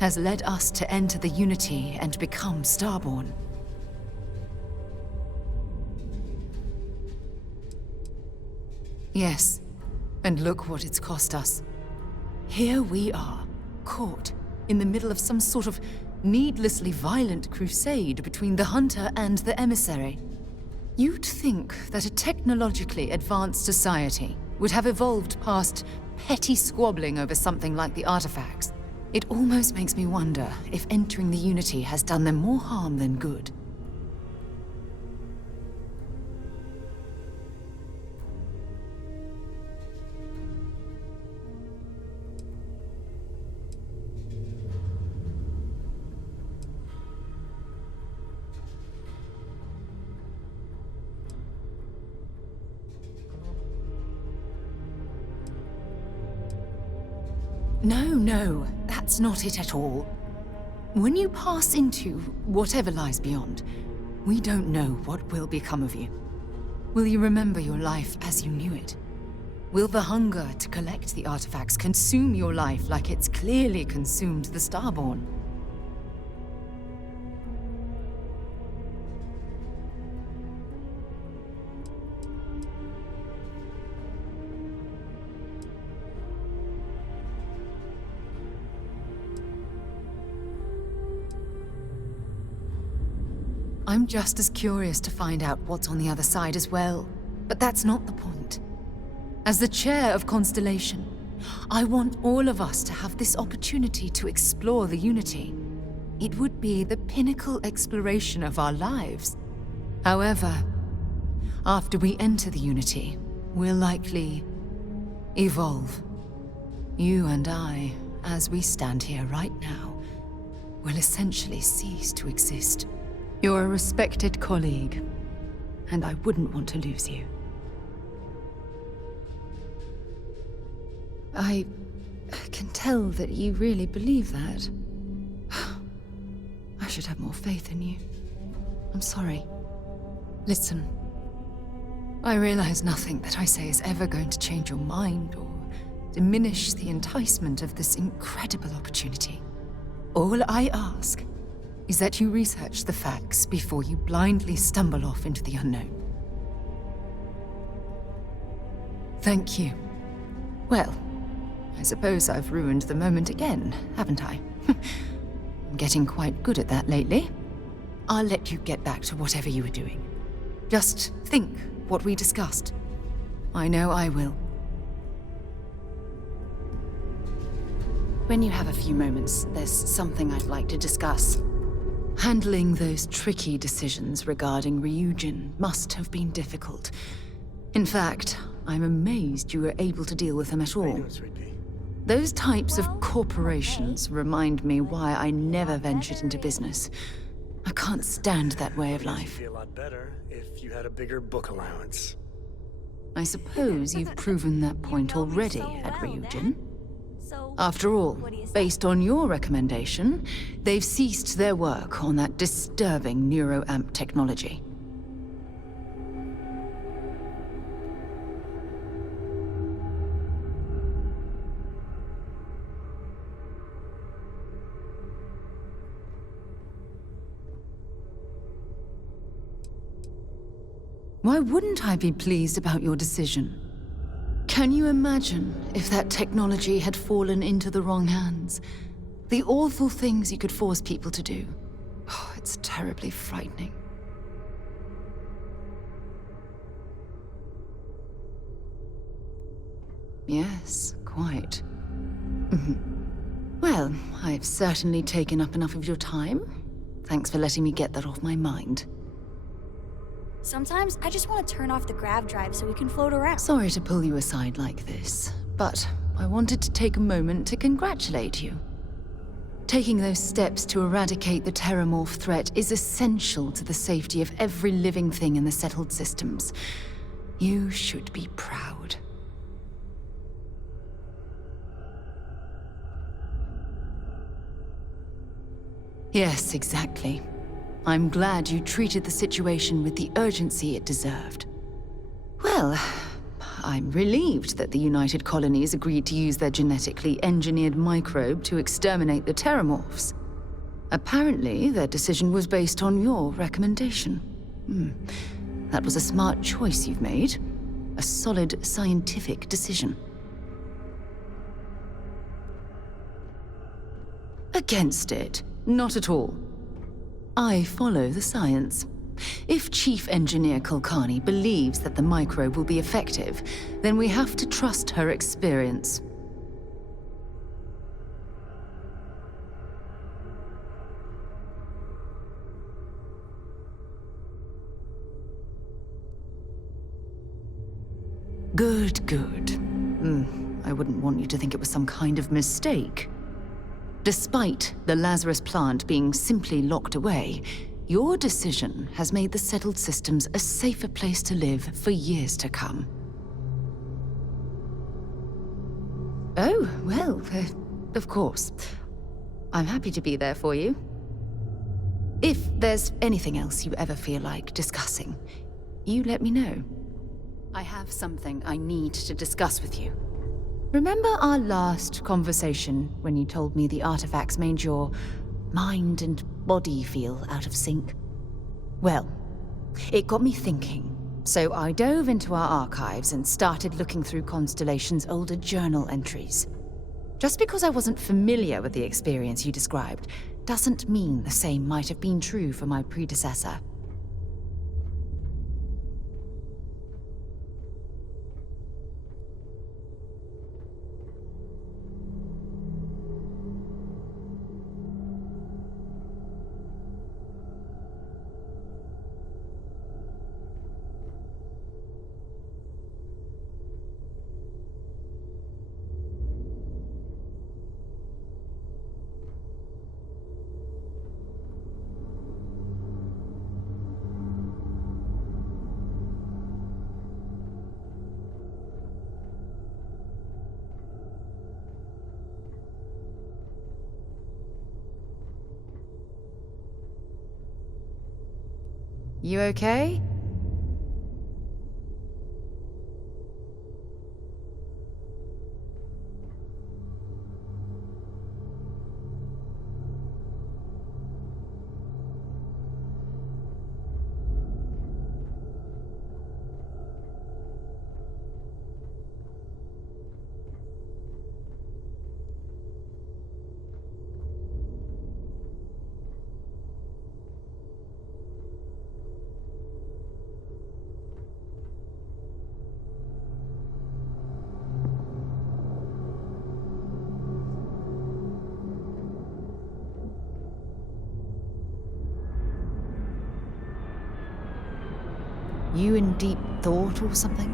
has led us to enter the Unity and become Starborn. Yes, and look what it's cost us. Here we are, caught in the middle of some sort of needlessly violent crusade between the hunter and the emissary. You'd think that a technologically advanced society would have evolved past petty squabbling over something like the artifacts. It almost makes me wonder if entering the Unity has done them more harm than good. No, that's not it at all. When you pass into whatever lies beyond, we don't know what will become of you. Will you remember your life as you knew it? Will the hunger to collect the artifacts consume your life like it's clearly consumed the Starborn? I'm just as curious to find out what's on the other side as well. But that's not the point. As the chair of Constellation, I want all of us to have this opportunity to explore the Unity. It would be the pinnacle exploration of our lives. However, after we enter the Unity, we'll likely evolve. You and I, as we stand here right now, will essentially cease to exist. You're a respected colleague, and I wouldn't want to lose you. I can tell that you really believe that. I should have more faith in you. I'm sorry. Listen, I realize nothing that I say is ever going to change your mind or diminish the enticement of this incredible opportunity. All I ask is that you research the facts before you blindly stumble off into the unknown. Thank you. Well, I suppose I've ruined the moment again, haven't I? I'm getting quite good at that lately. I'll let you get back to whatever you were doing. Just think what we discussed. I know I will. when you have a few moments, there's something I'd like to discuss. Handling those tricky decisions regarding Ryujin must have been difficult. In fact, I'm amazed you were able to deal with them at all. Those types of corporations remind me why I never ventured into business. I can't stand that way of life. It'd be a lot better if you had a bigger book allowance. I suppose you've proven that point already at Ryujin. After all, based on your recommendation, they've ceased their work on that disturbing neuroamp technology. Why wouldn't I be pleased about your decision? Can you imagine if that technology had fallen into the wrong hands? The awful things you could force people to do. Oh, it's terribly frightening. Yes, quite. Well, I've certainly taken up enough of your time. Thanks for letting me get that off my mind. Sometimes I just want to turn off the grav drive so we can float around. Sorry to pull you aside like this, but I wanted to take a moment to congratulate you. Taking those steps to eradicate the terramorph threat is essential to the safety of every living thing in the settled systems. You should be proud. Yes, exactly. I'm glad you treated the situation with the urgency it deserved. Well, I'm relieved that the United Colonies agreed to use their genetically engineered microbe to exterminate the terramorphs. Apparently, their decision was based on your recommendation. That was a smart choice you've made. A solid scientific decision. Against it? Not at all. I follow the science. If Chief Engineer Kulkarni believes that the microbe will be effective, then we have to trust her experience. Good, good. I wouldn't want you to think it was some kind of mistake. Despite the Lazarus plant being simply locked away, your decision has made the settled systems a safer place to live for years to come. Oh, well, of course. I'm happy to be there for you. If there's anything else you ever feel like discussing, you let me know. I have something I need to discuss with you. Remember our last conversation when you told me the artifacts made your mind and body feel out of sync? Well, it got me thinking, so I dove into our archives and started looking through Constellation's older journal entries. Just because I wasn't familiar with the experience you described doesn't mean the same might have been true for my predecessor. You okay? You in deep thought or something?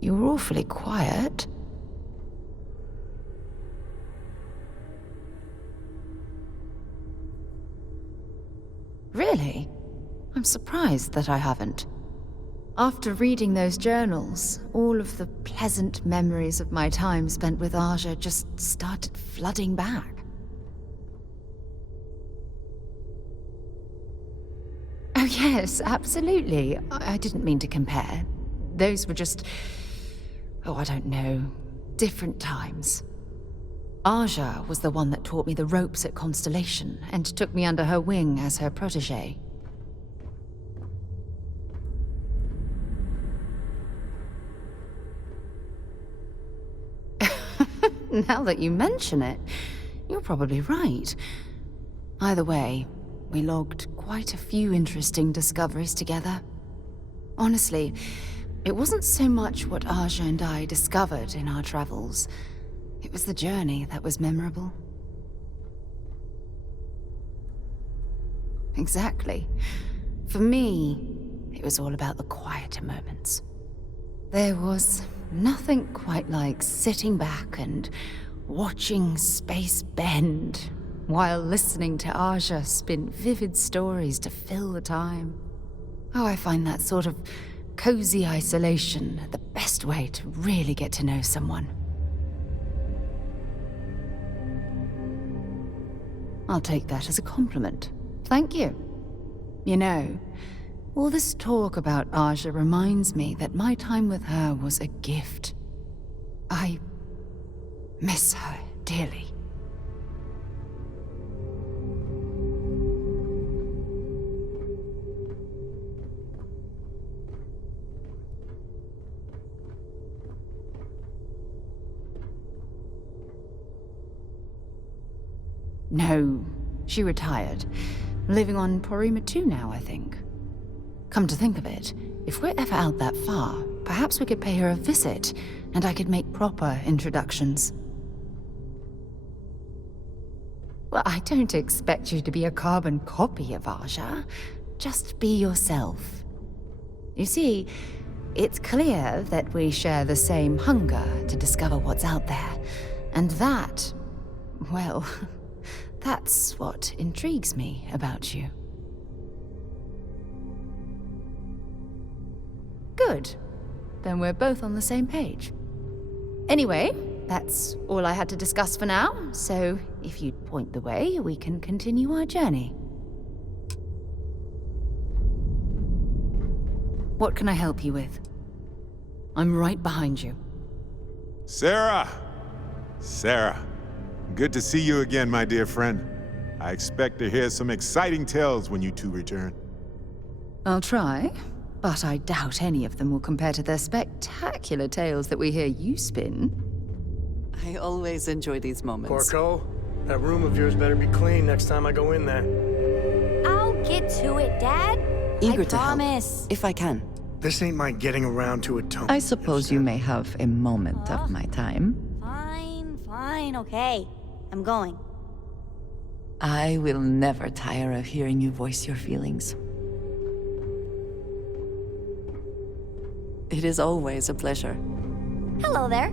You were awfully quiet. Really? I'm surprised that I haven't. After reading those journals, all of the pleasant memories of my time spent with Aja just started flooding back. Oh yes, absolutely. I didn't mean to compare. Those were just... oh, I don't know, different times. Aja was the one that taught me the ropes at Constellation and took me under her wing as her protégé. Now that you mention it, you're probably right. Either way, we logged quite a few interesting discoveries together. Honestly, it wasn't so much what Aja and I discovered in our travels. It was the journey that was memorable. Exactly. For me, it was all about the quieter moments. There was nothing quite like sitting back and watching space bend while listening to Aja spin vivid stories to fill the time. Oh, I find that sort of cozy isolation the best way to really get to know someone. I'll take that as a compliment. Thank you. You know, all this talk about Aja reminds me that my time with her was a gift. I miss her dearly. No, she retired. Living on Porima 2 now, I think. Come to think of it, if we're ever out that far, perhaps we could pay her a visit, and I could make proper introductions. Well, I don't expect you to be a carbon copy of Aja. Just be yourself. You see, it's clear that we share the same hunger to discover what's out there. And that, well... that's what intrigues me about you. Good. Then we're both on the same page. Anyway, that's all I had to discuss for now, so if you'd point the way, we can continue our journey. What can I help you with? I'm right behind you. Sarah! Sarah. Good to see you again, my dear friend. I expect to hear some exciting tales when you two return. I'll try, but I doubt any of them will compare to the spectacular tales that we hear you spin. I always enjoy these moments. Porco, that room of yours better be clean next time I go in there. I'll get to it, Dad. Eager to promise. help, if I can. This ain't my getting around to atone. I suppose you may have a moment of my time. Fine, okay. I'm going. I will never tire of hearing you voice your feelings. It is always a pleasure. Hello there.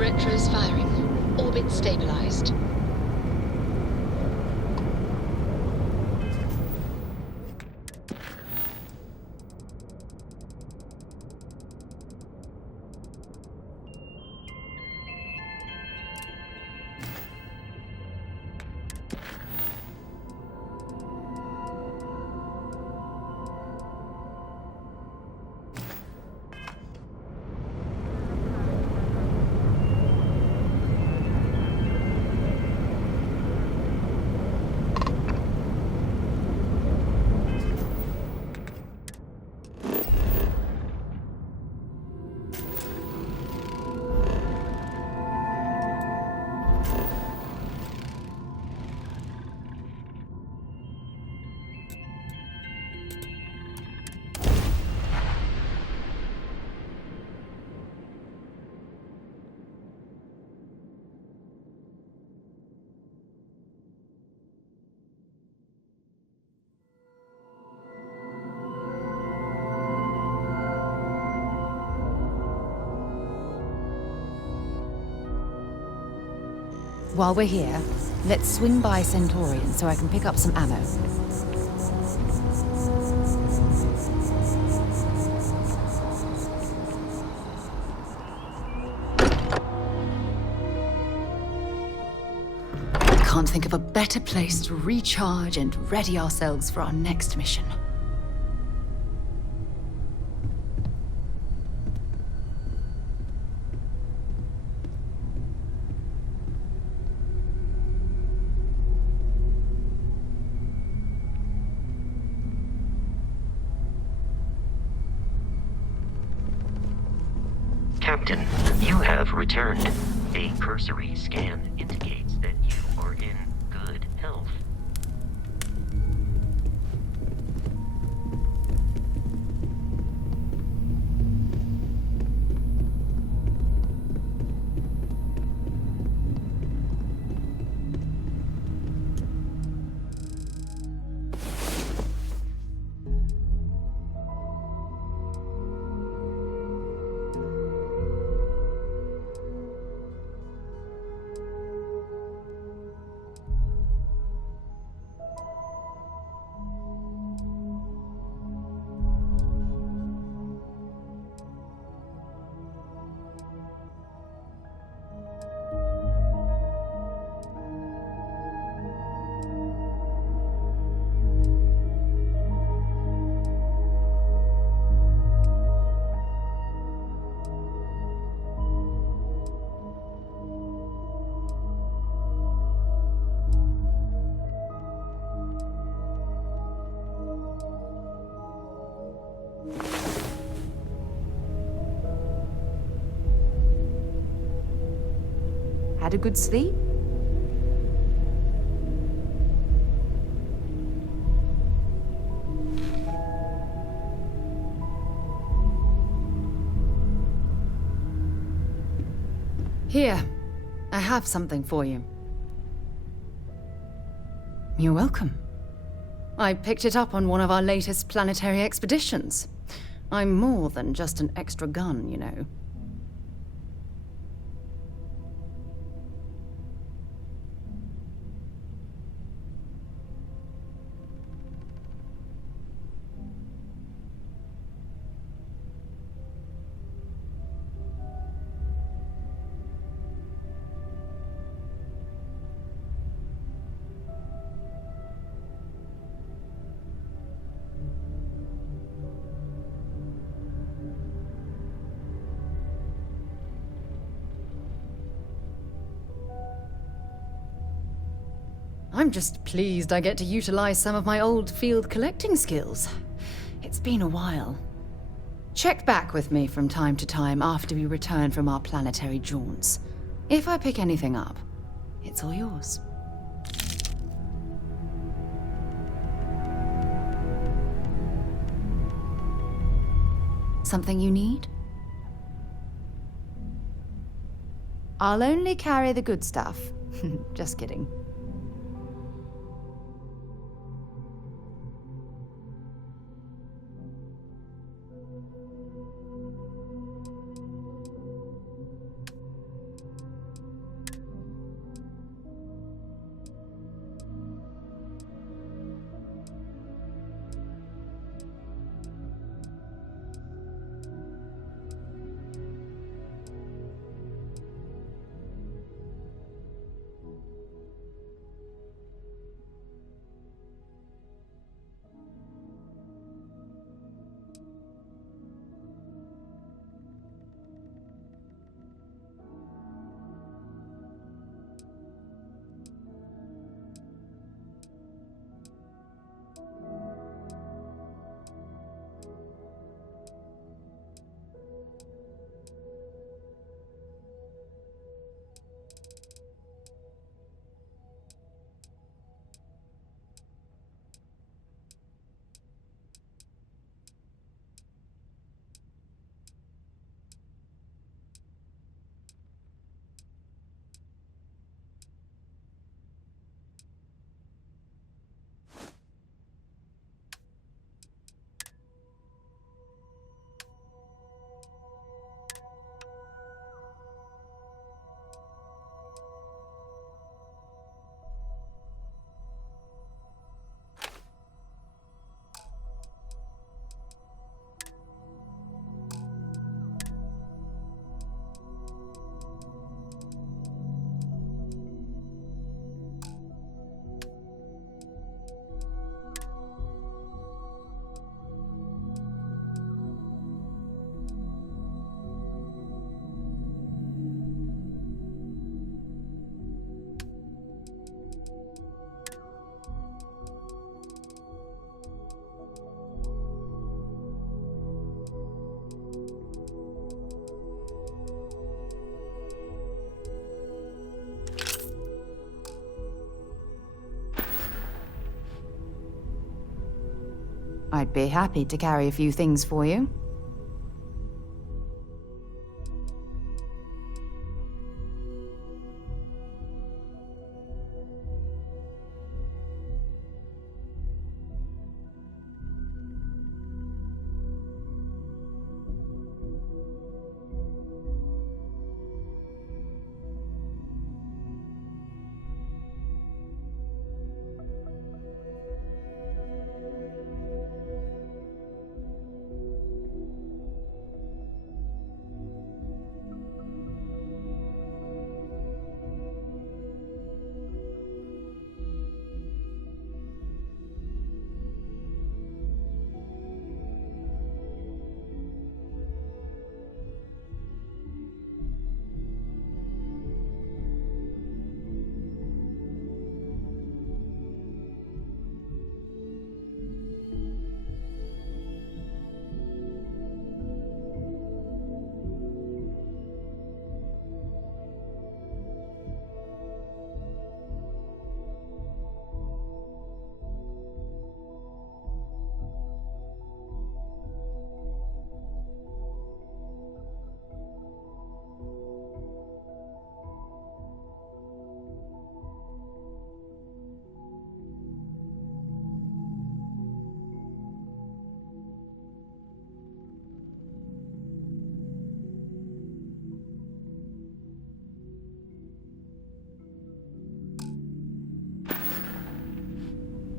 Retros firing. Orbit stabilized. While we're here, let's swing by Centaurian so I can pick up some ammo. Can't think of a better place to recharge and ready ourselves for our next mission. Captain, you have returned. A cursory scan indicates that you are in good health. Had a good sleep? Here, I have something for you. You're welcome. I picked it up on one of our latest planetary expeditions. I'm more than just an extra gun, you know. I'm just pleased I get to utilize some of my old field collecting skills. It's been a while. Check back with me from time to time after we return from our planetary jaunts. If I pick anything up, it's all yours. Something you need? I'll only carry the good stuff. Just kidding. I'd be happy to carry a few things for you.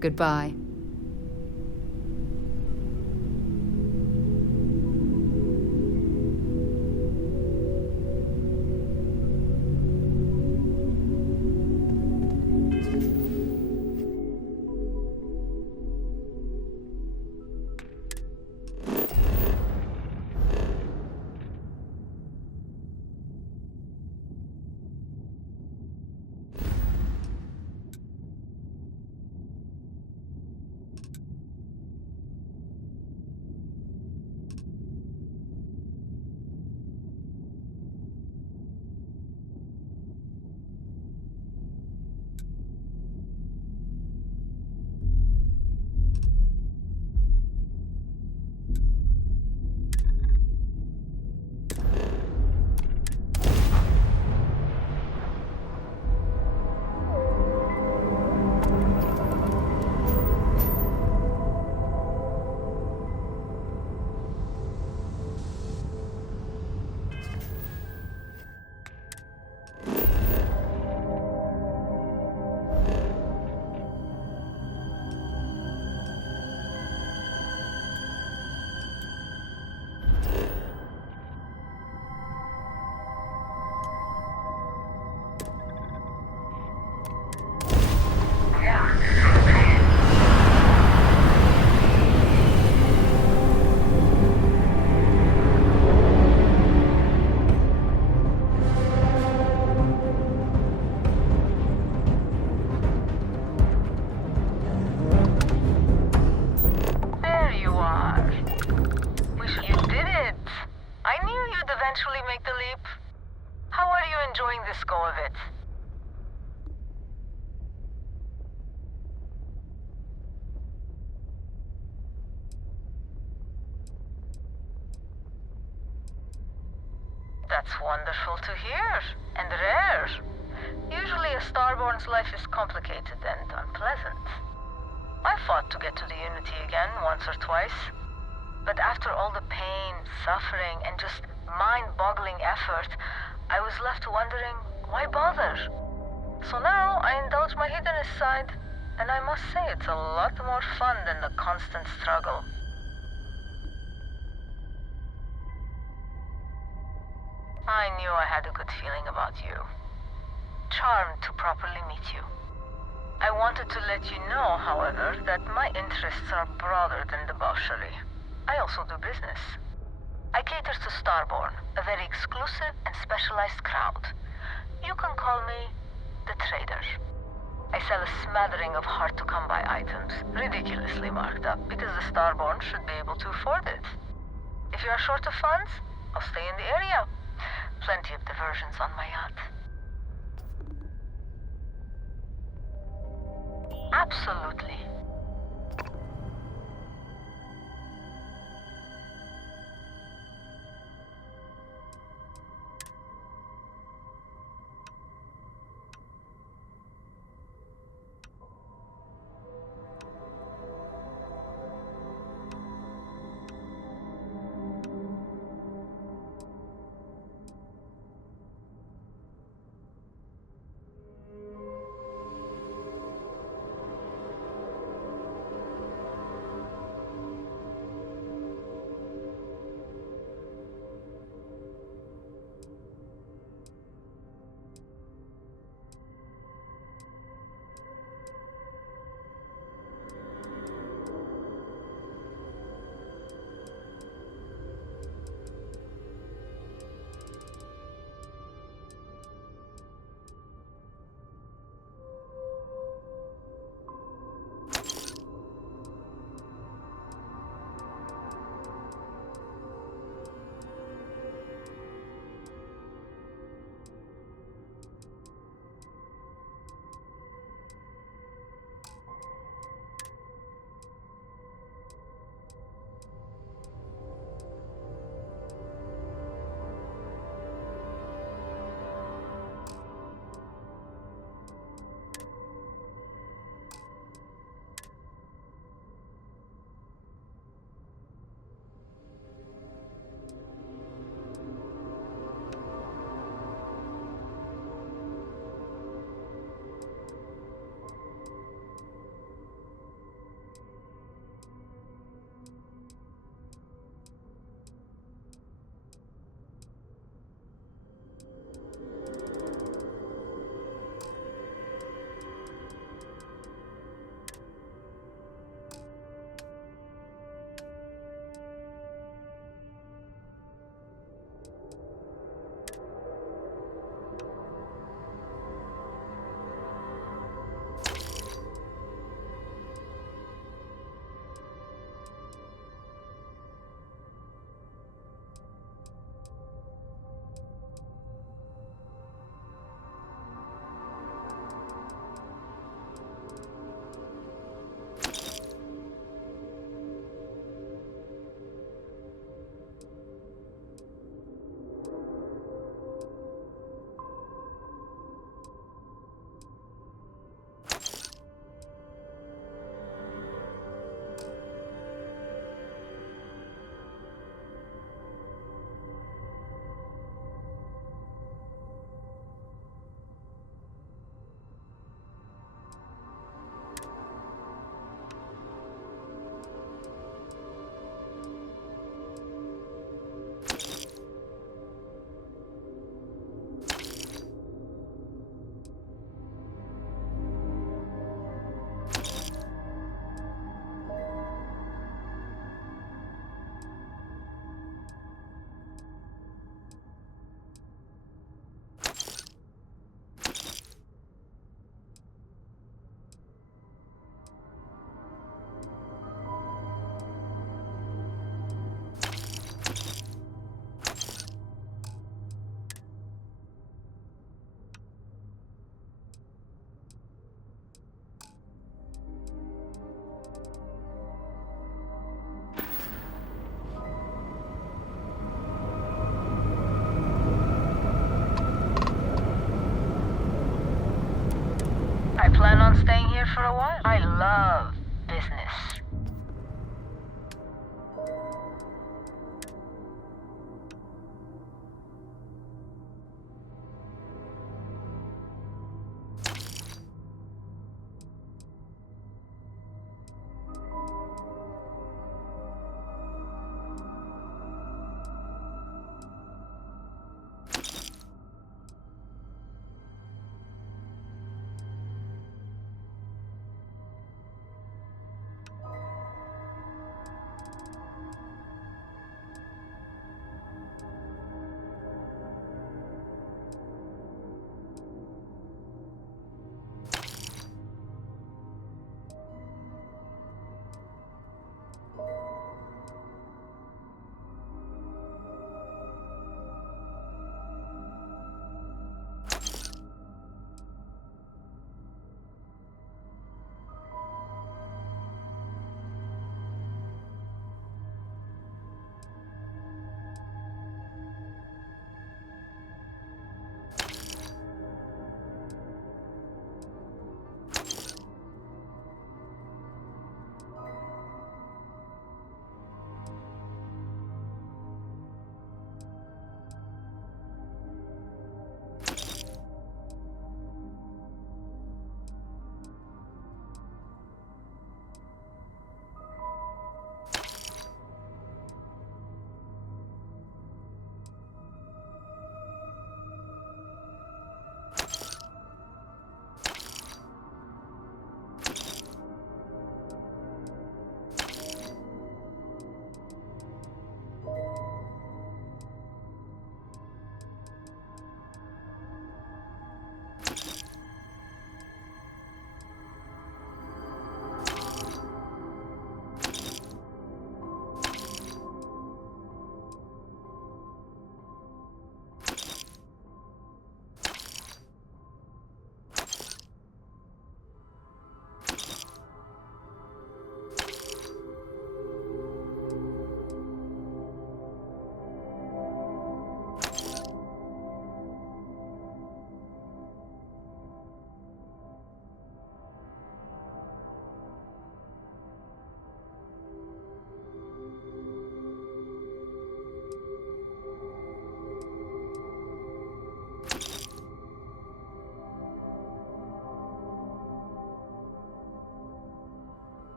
Goodbye. That's wonderful to hear, and rare. Usually a Starborn's life is complicated and unpleasant. I fought to get to the Unity again once or twice, but after all the pain, suffering, and just mind-boggling effort, I was left wondering, why bother? So now I indulge my hedonist side, and I must say it's a lot more fun than the constant struggle. I knew I had a good feeling about you. Charmed to properly meet you. I wanted to let you know, however, that my interests are broader than debauchery. I also do business. I cater to Starborn, a very exclusive and specialized crowd. You can call me the trader. I sell a smattering of hard-to-come-by items, ridiculously marked up, because the Starborn should be able to afford it. If you are short of funds, I'll stay in the area. Plenty of diversions on my yacht. Absolutely. on staying here for a while? I love business.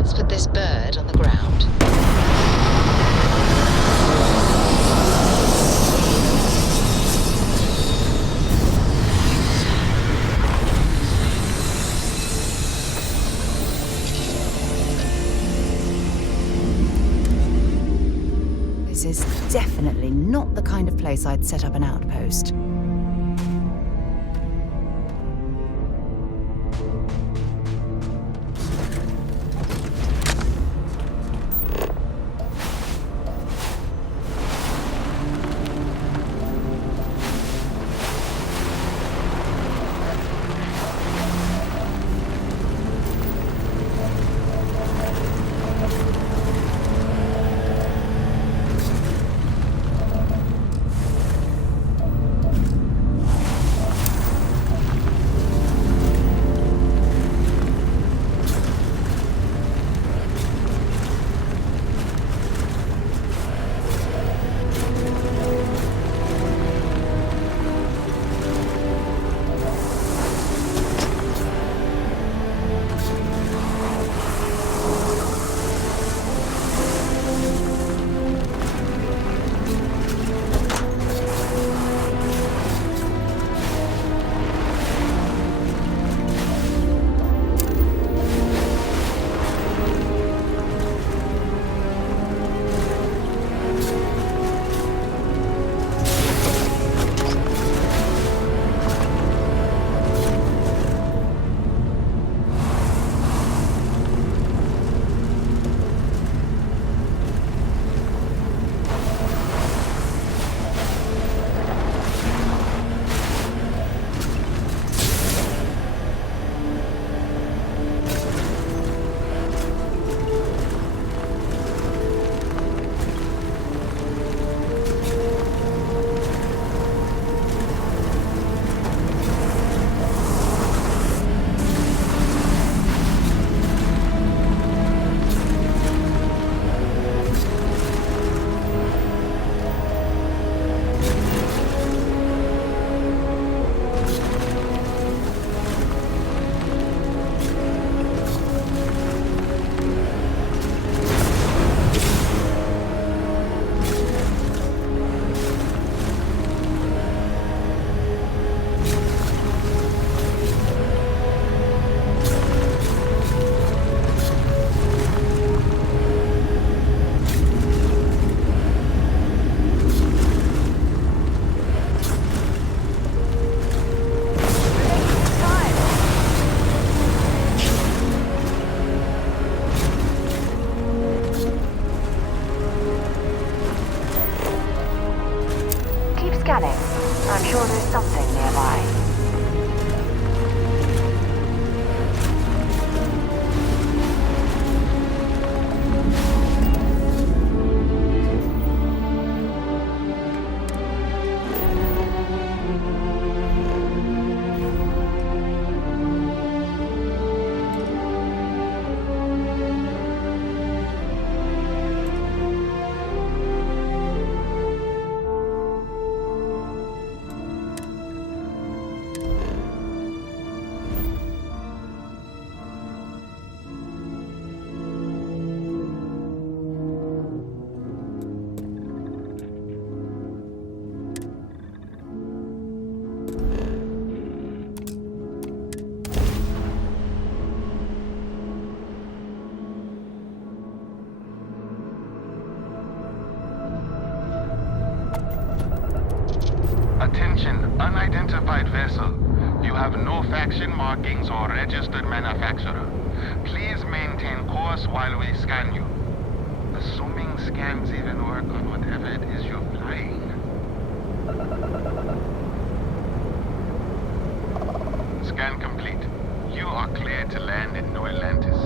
Let's put this bird on the ground. This is definitely not the kind of place I'd set up an outpost. Scanning. I'm sure there's something nearby. Attention, unidentified vessel. You have no faction markings or registered manufacturer. Please maintain course while we scan you. Assuming scans even work on whatever it is you're flying. Scan complete. You are cleared to land in New Atlantis.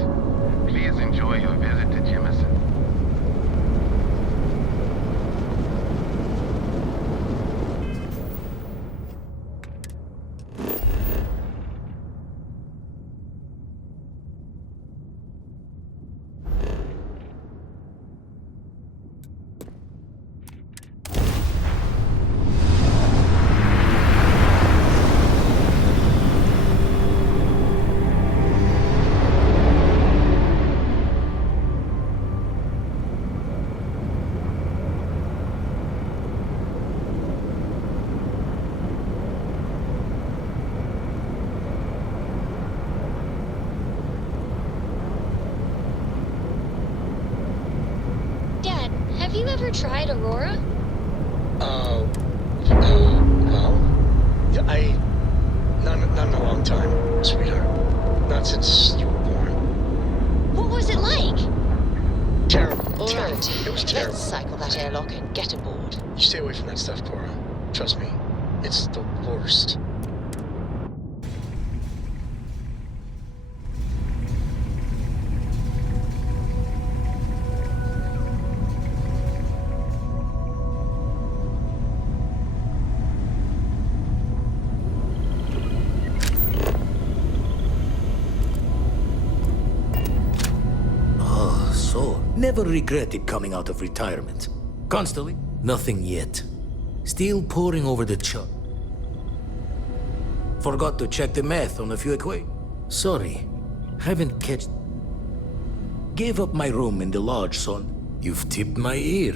Please enjoy your visit to Jemison. Have you ever tried Aurora? Well, not in a long time, sweetheart. Not since you were born. What was it like? Terrible. All Terrible. right, It was terrible. let's cycle that airlock and get aboard. You stay away from that stuff, Cora. Trust me, it's the worst. Never regretted coming out of retirement. Constantly? Nothing yet. Still poring over the chart. Forgot to check the math on a few equations. Sorry, haven't catched... Gave up my room in the lodge, son. You've tipped my ear.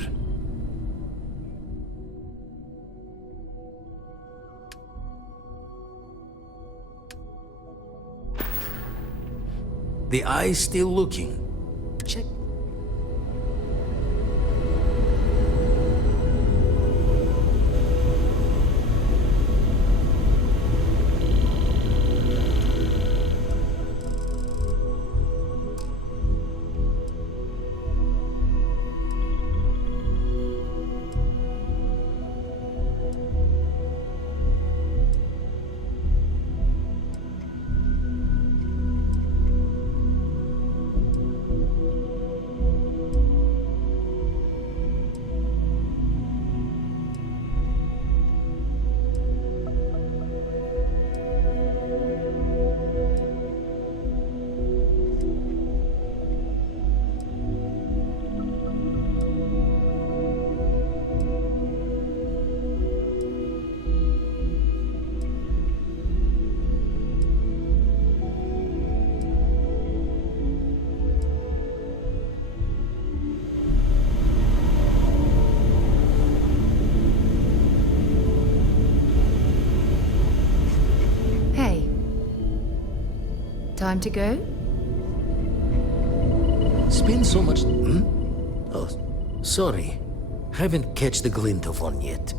The eye's still looking. Check. Time to go? Spend so much... Oh, sorry. Haven't catch the glint of one yet.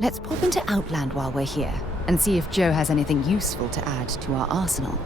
Let's pop into Outland while we're here, and see if Joe has anything useful to add to our arsenal.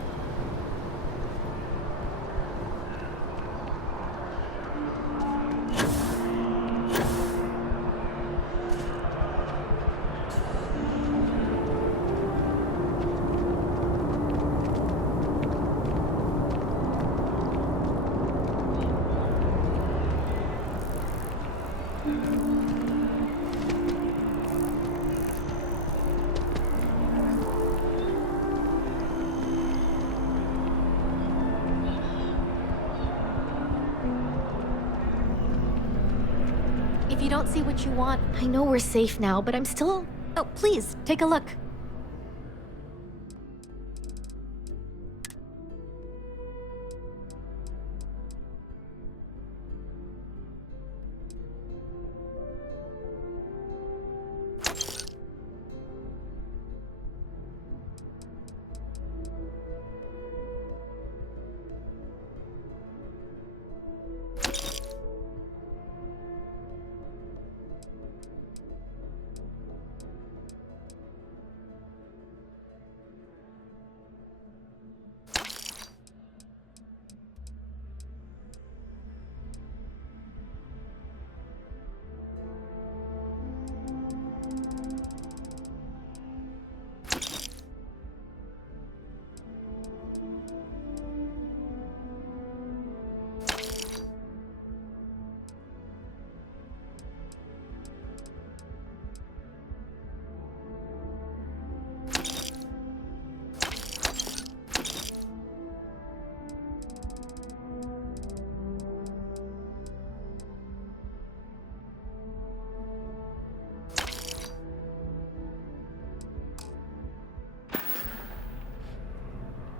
you don't see what you want, I know we're safe now, but I'm still... Oh, please, take a look.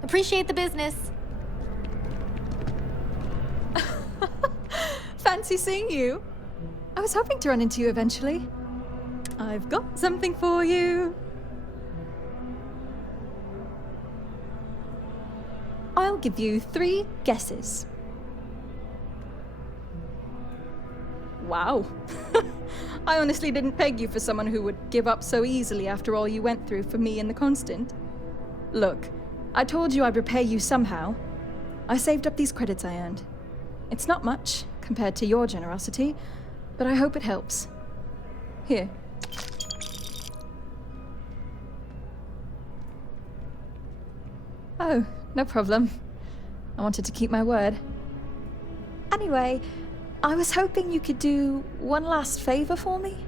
Appreciate the business. Fancy seeing you. I was hoping to run into you eventually. I've got something for you. I'll give you 3 guesses. Wow. I honestly didn't peg you for someone who would give up so easily after all you went through for me and the Constant. Look, I told you I'd repay you somehow. I saved up these credits I earned. It's not much compared to your generosity, but I hope it helps. Here. Oh, no problem. I wanted to keep my word. Anyway, I was hoping you could do one last favor for me.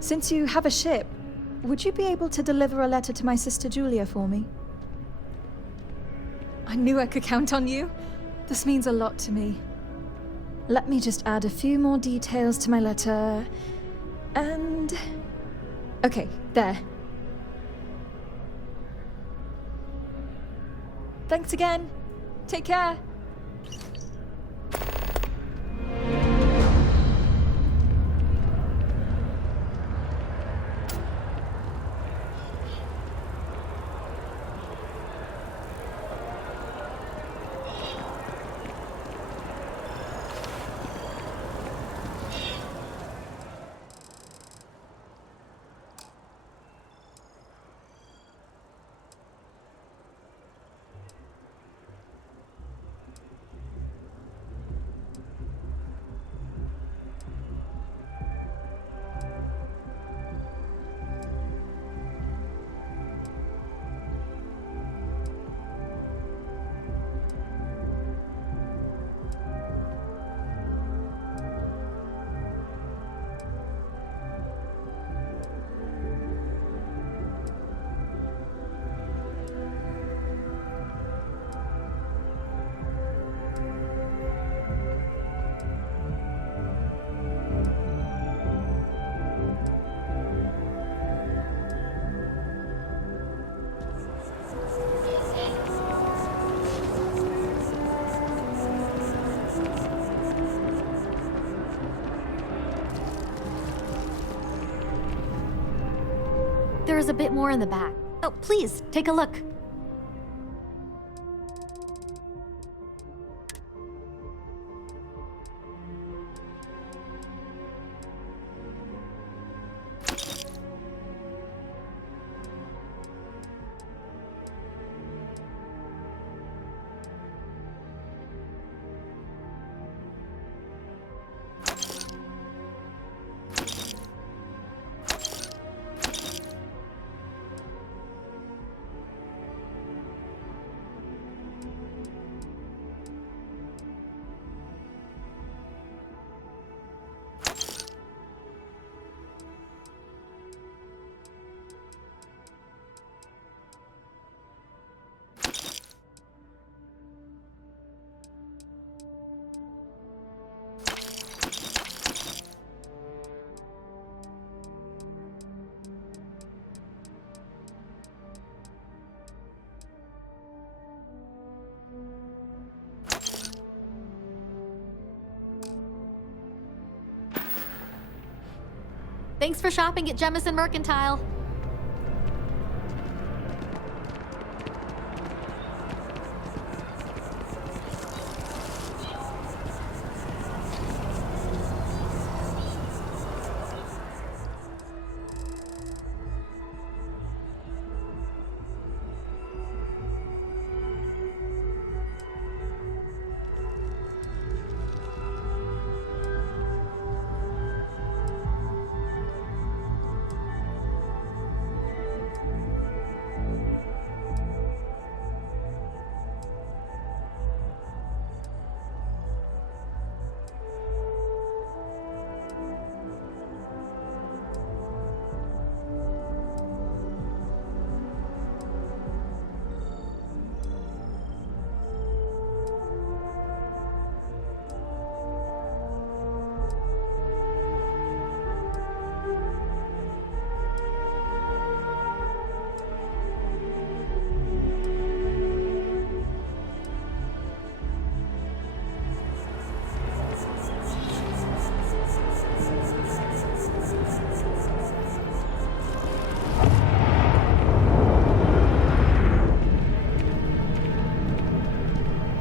Since you have a ship, would you be able to deliver a letter to my sister Julia for me? I knew I could count on you. This means a lot to me. Let me just add a few more details to my letter. And... okay, there. Thanks again. Take care. There's a bit more in the back. Oh, please, take a look. Thanks for shopping at Jemison Mercantile.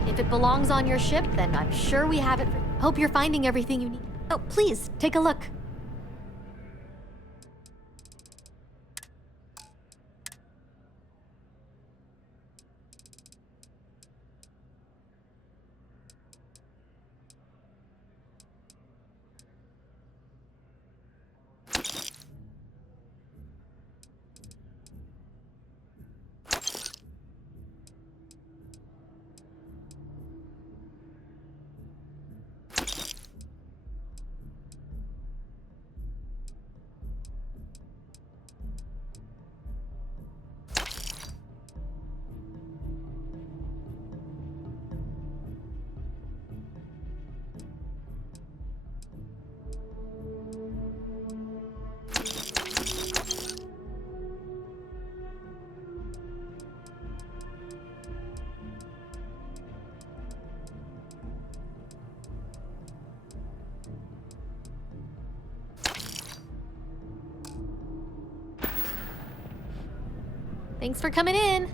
If it belongs on your ship, then I'm sure we have it. Hope you're finding everything you need. Oh, please, take a look. Thanks for coming in.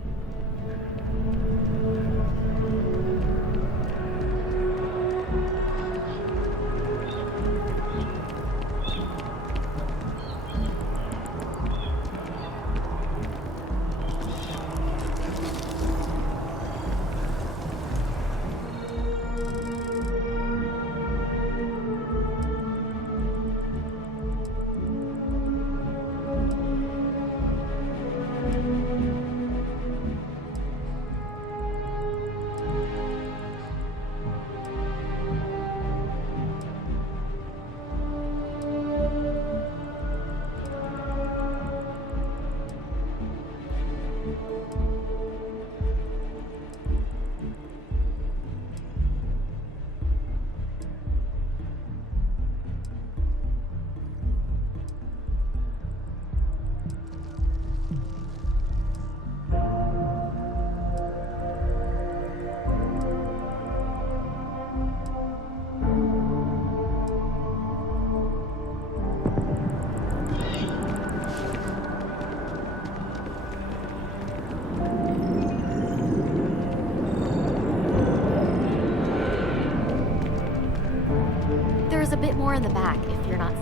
There's a bit more in the back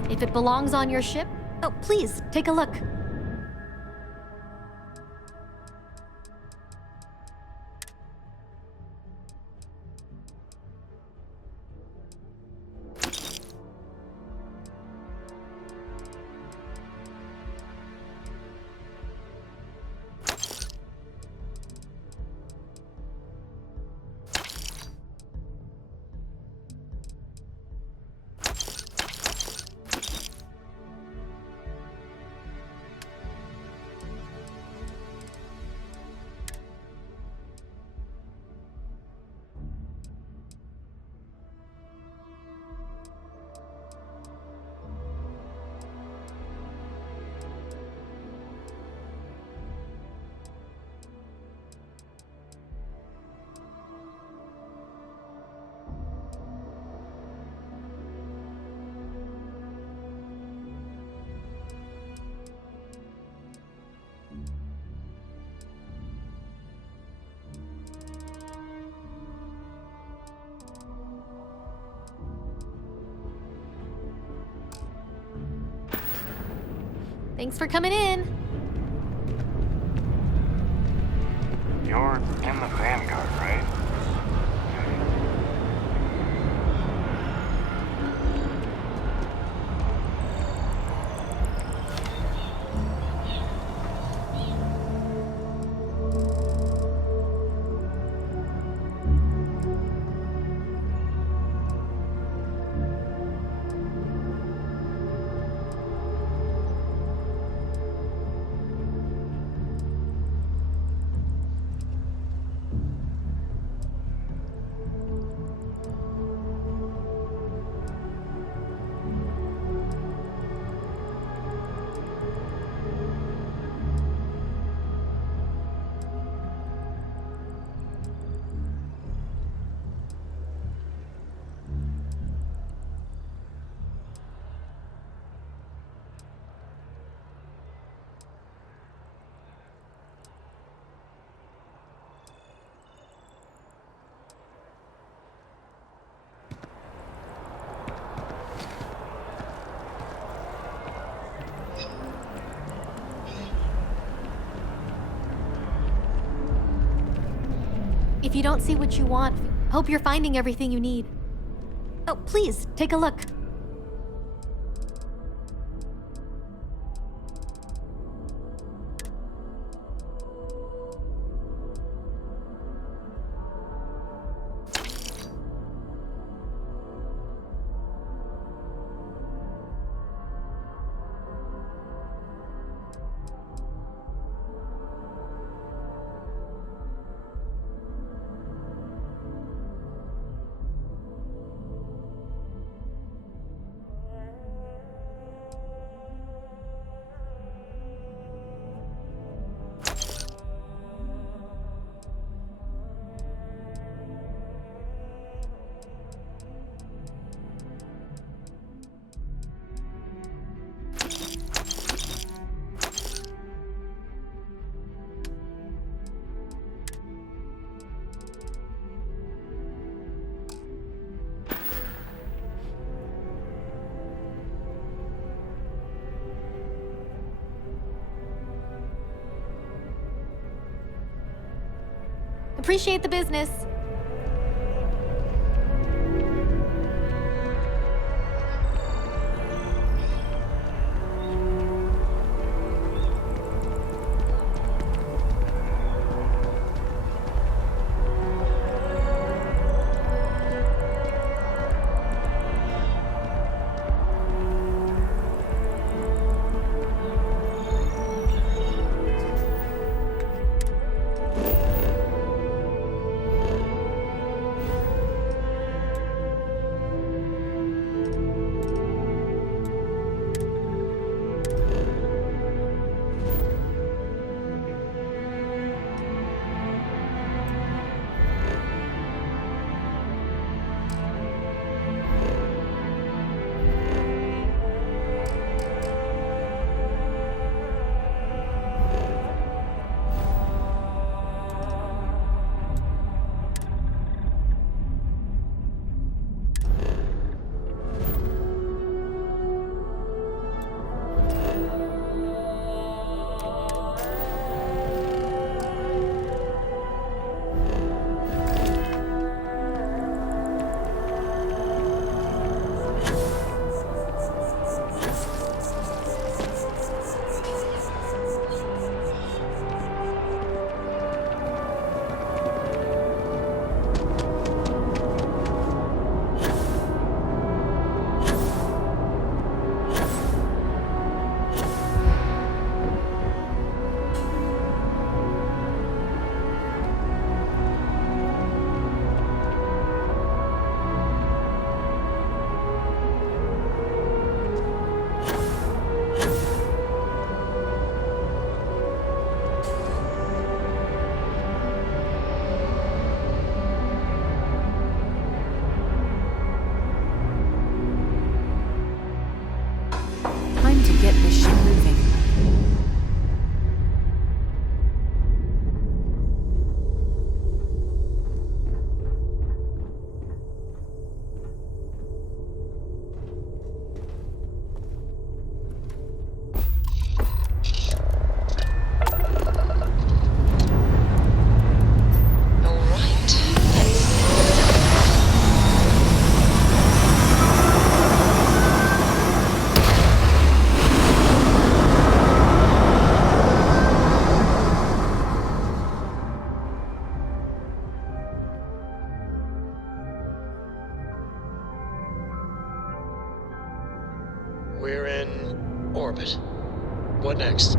if it belongs on your ship. Oh, please, take a look. Thanks for coming in. You're in the Vanguard, right? If you don't see what you want, hope you're finding everything you need. Oh, please, take a look. Appreciate the business. We're in orbit. What next?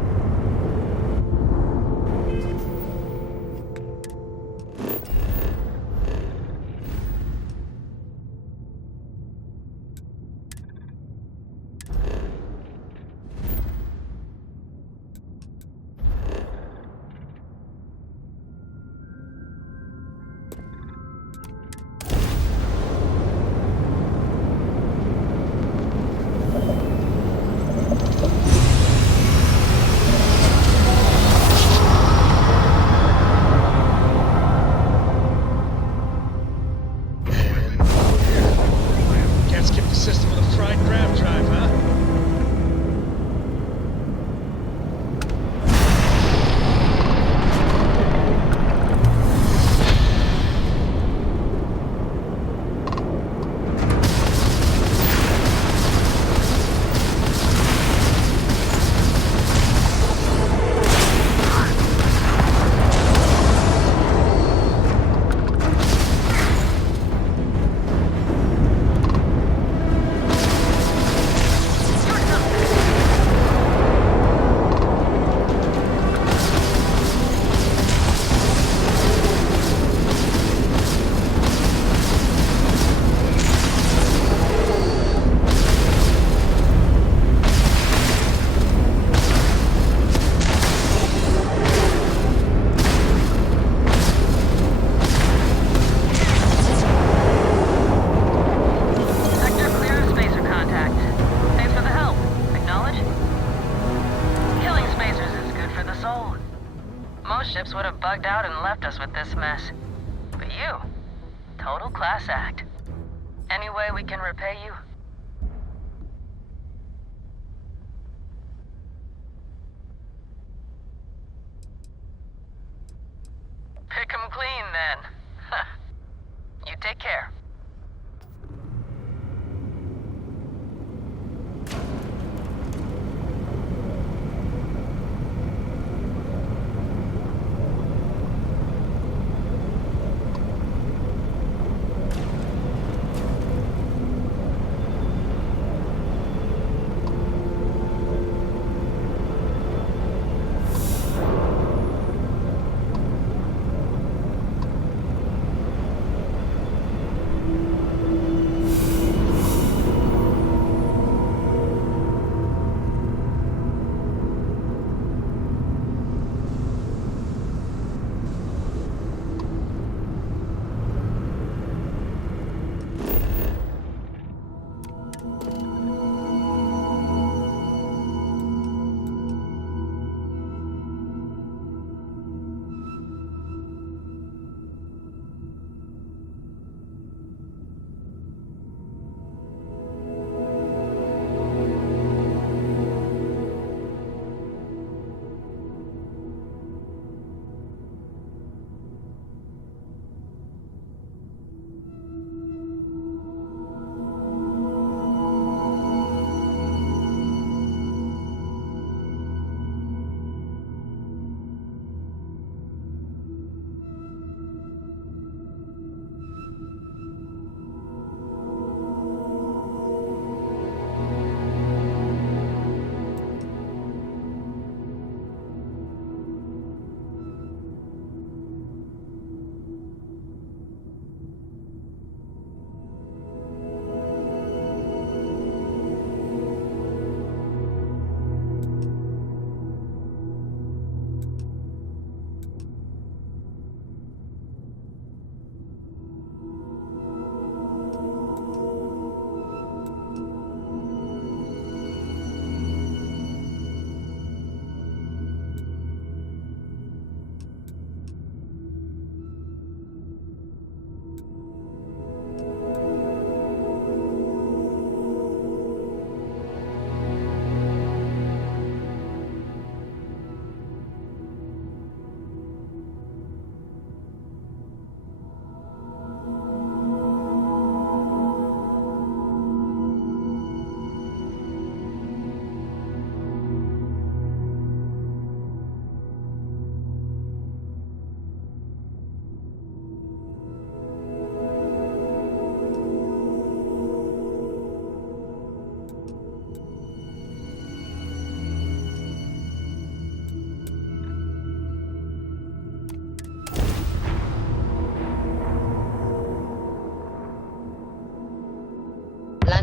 Us with this mess. But you, total class act. Any way we can repay you? Pick 'em clean, then. You take care.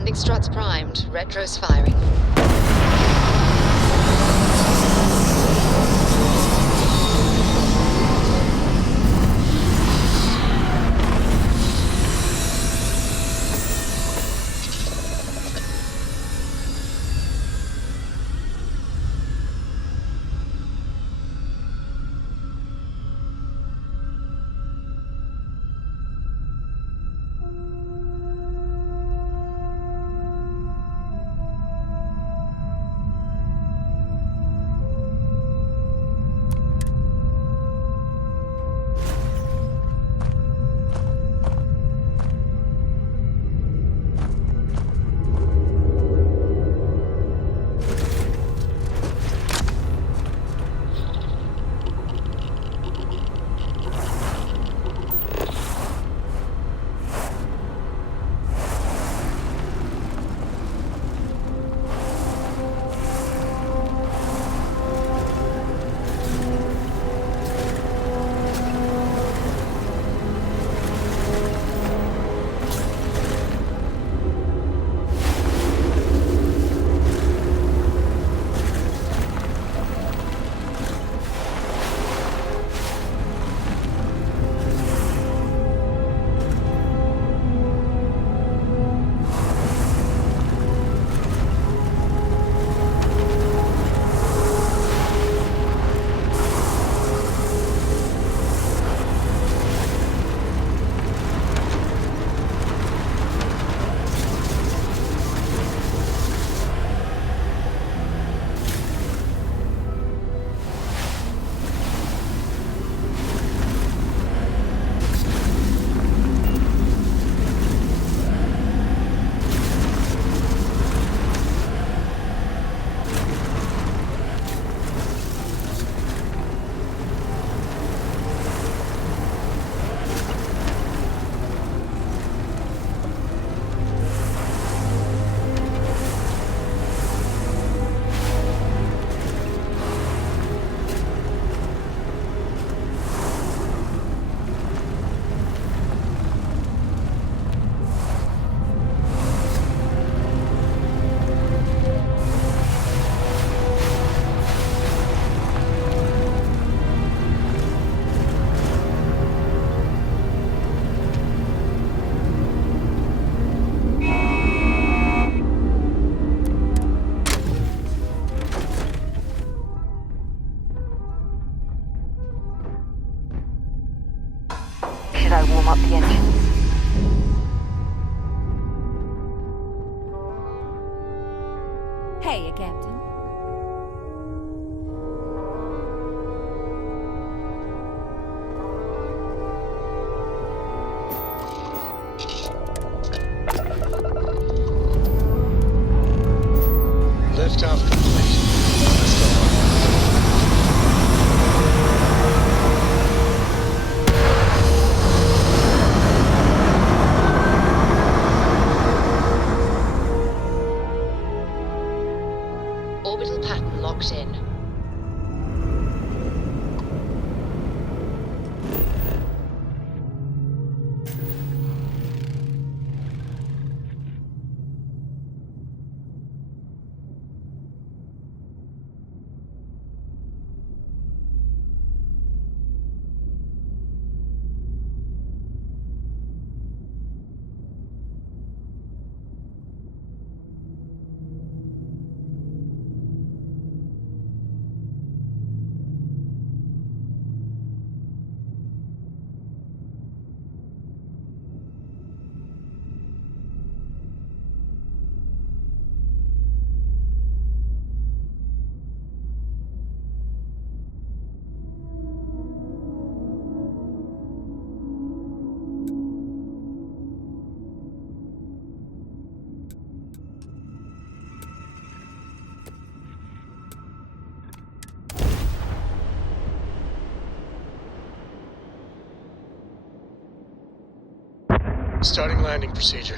Landing struts primed. Retros firing. I warm up the engines? Hey, Captain. Liftoff complete. Orbital pattern locked in. Starting landing procedure.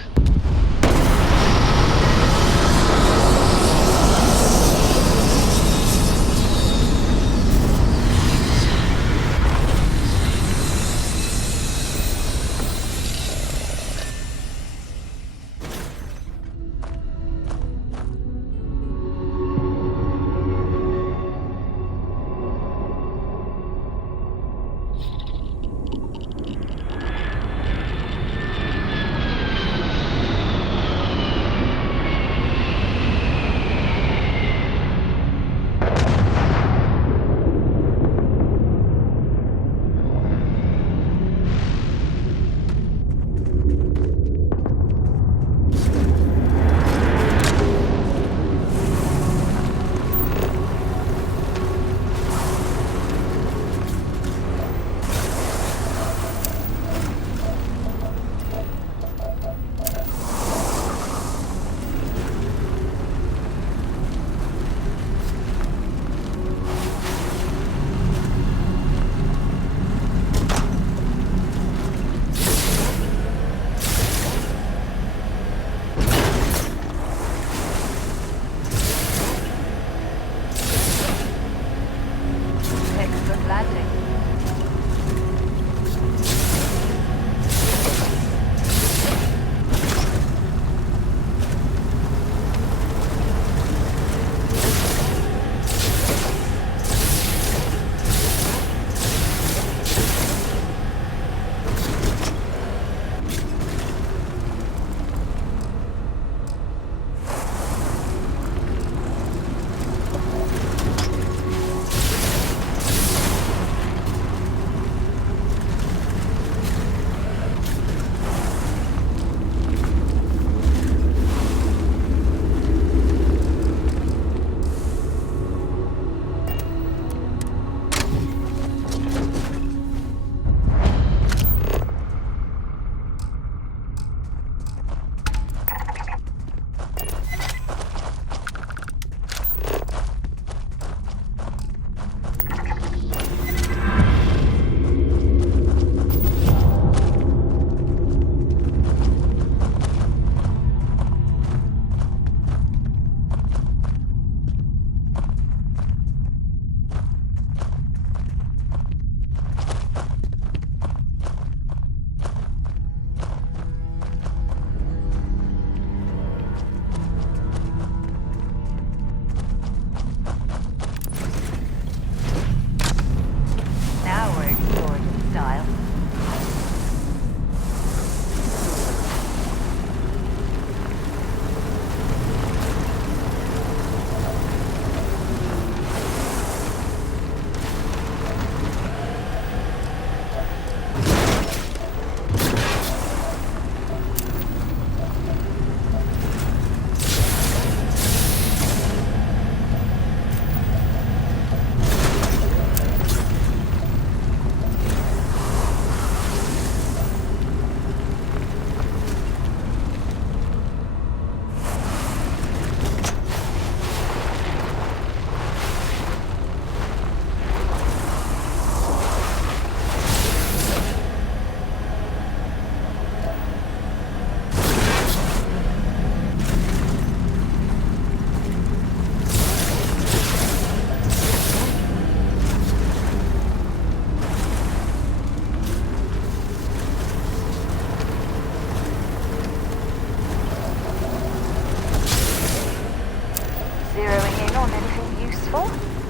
zeroing in on anything useful?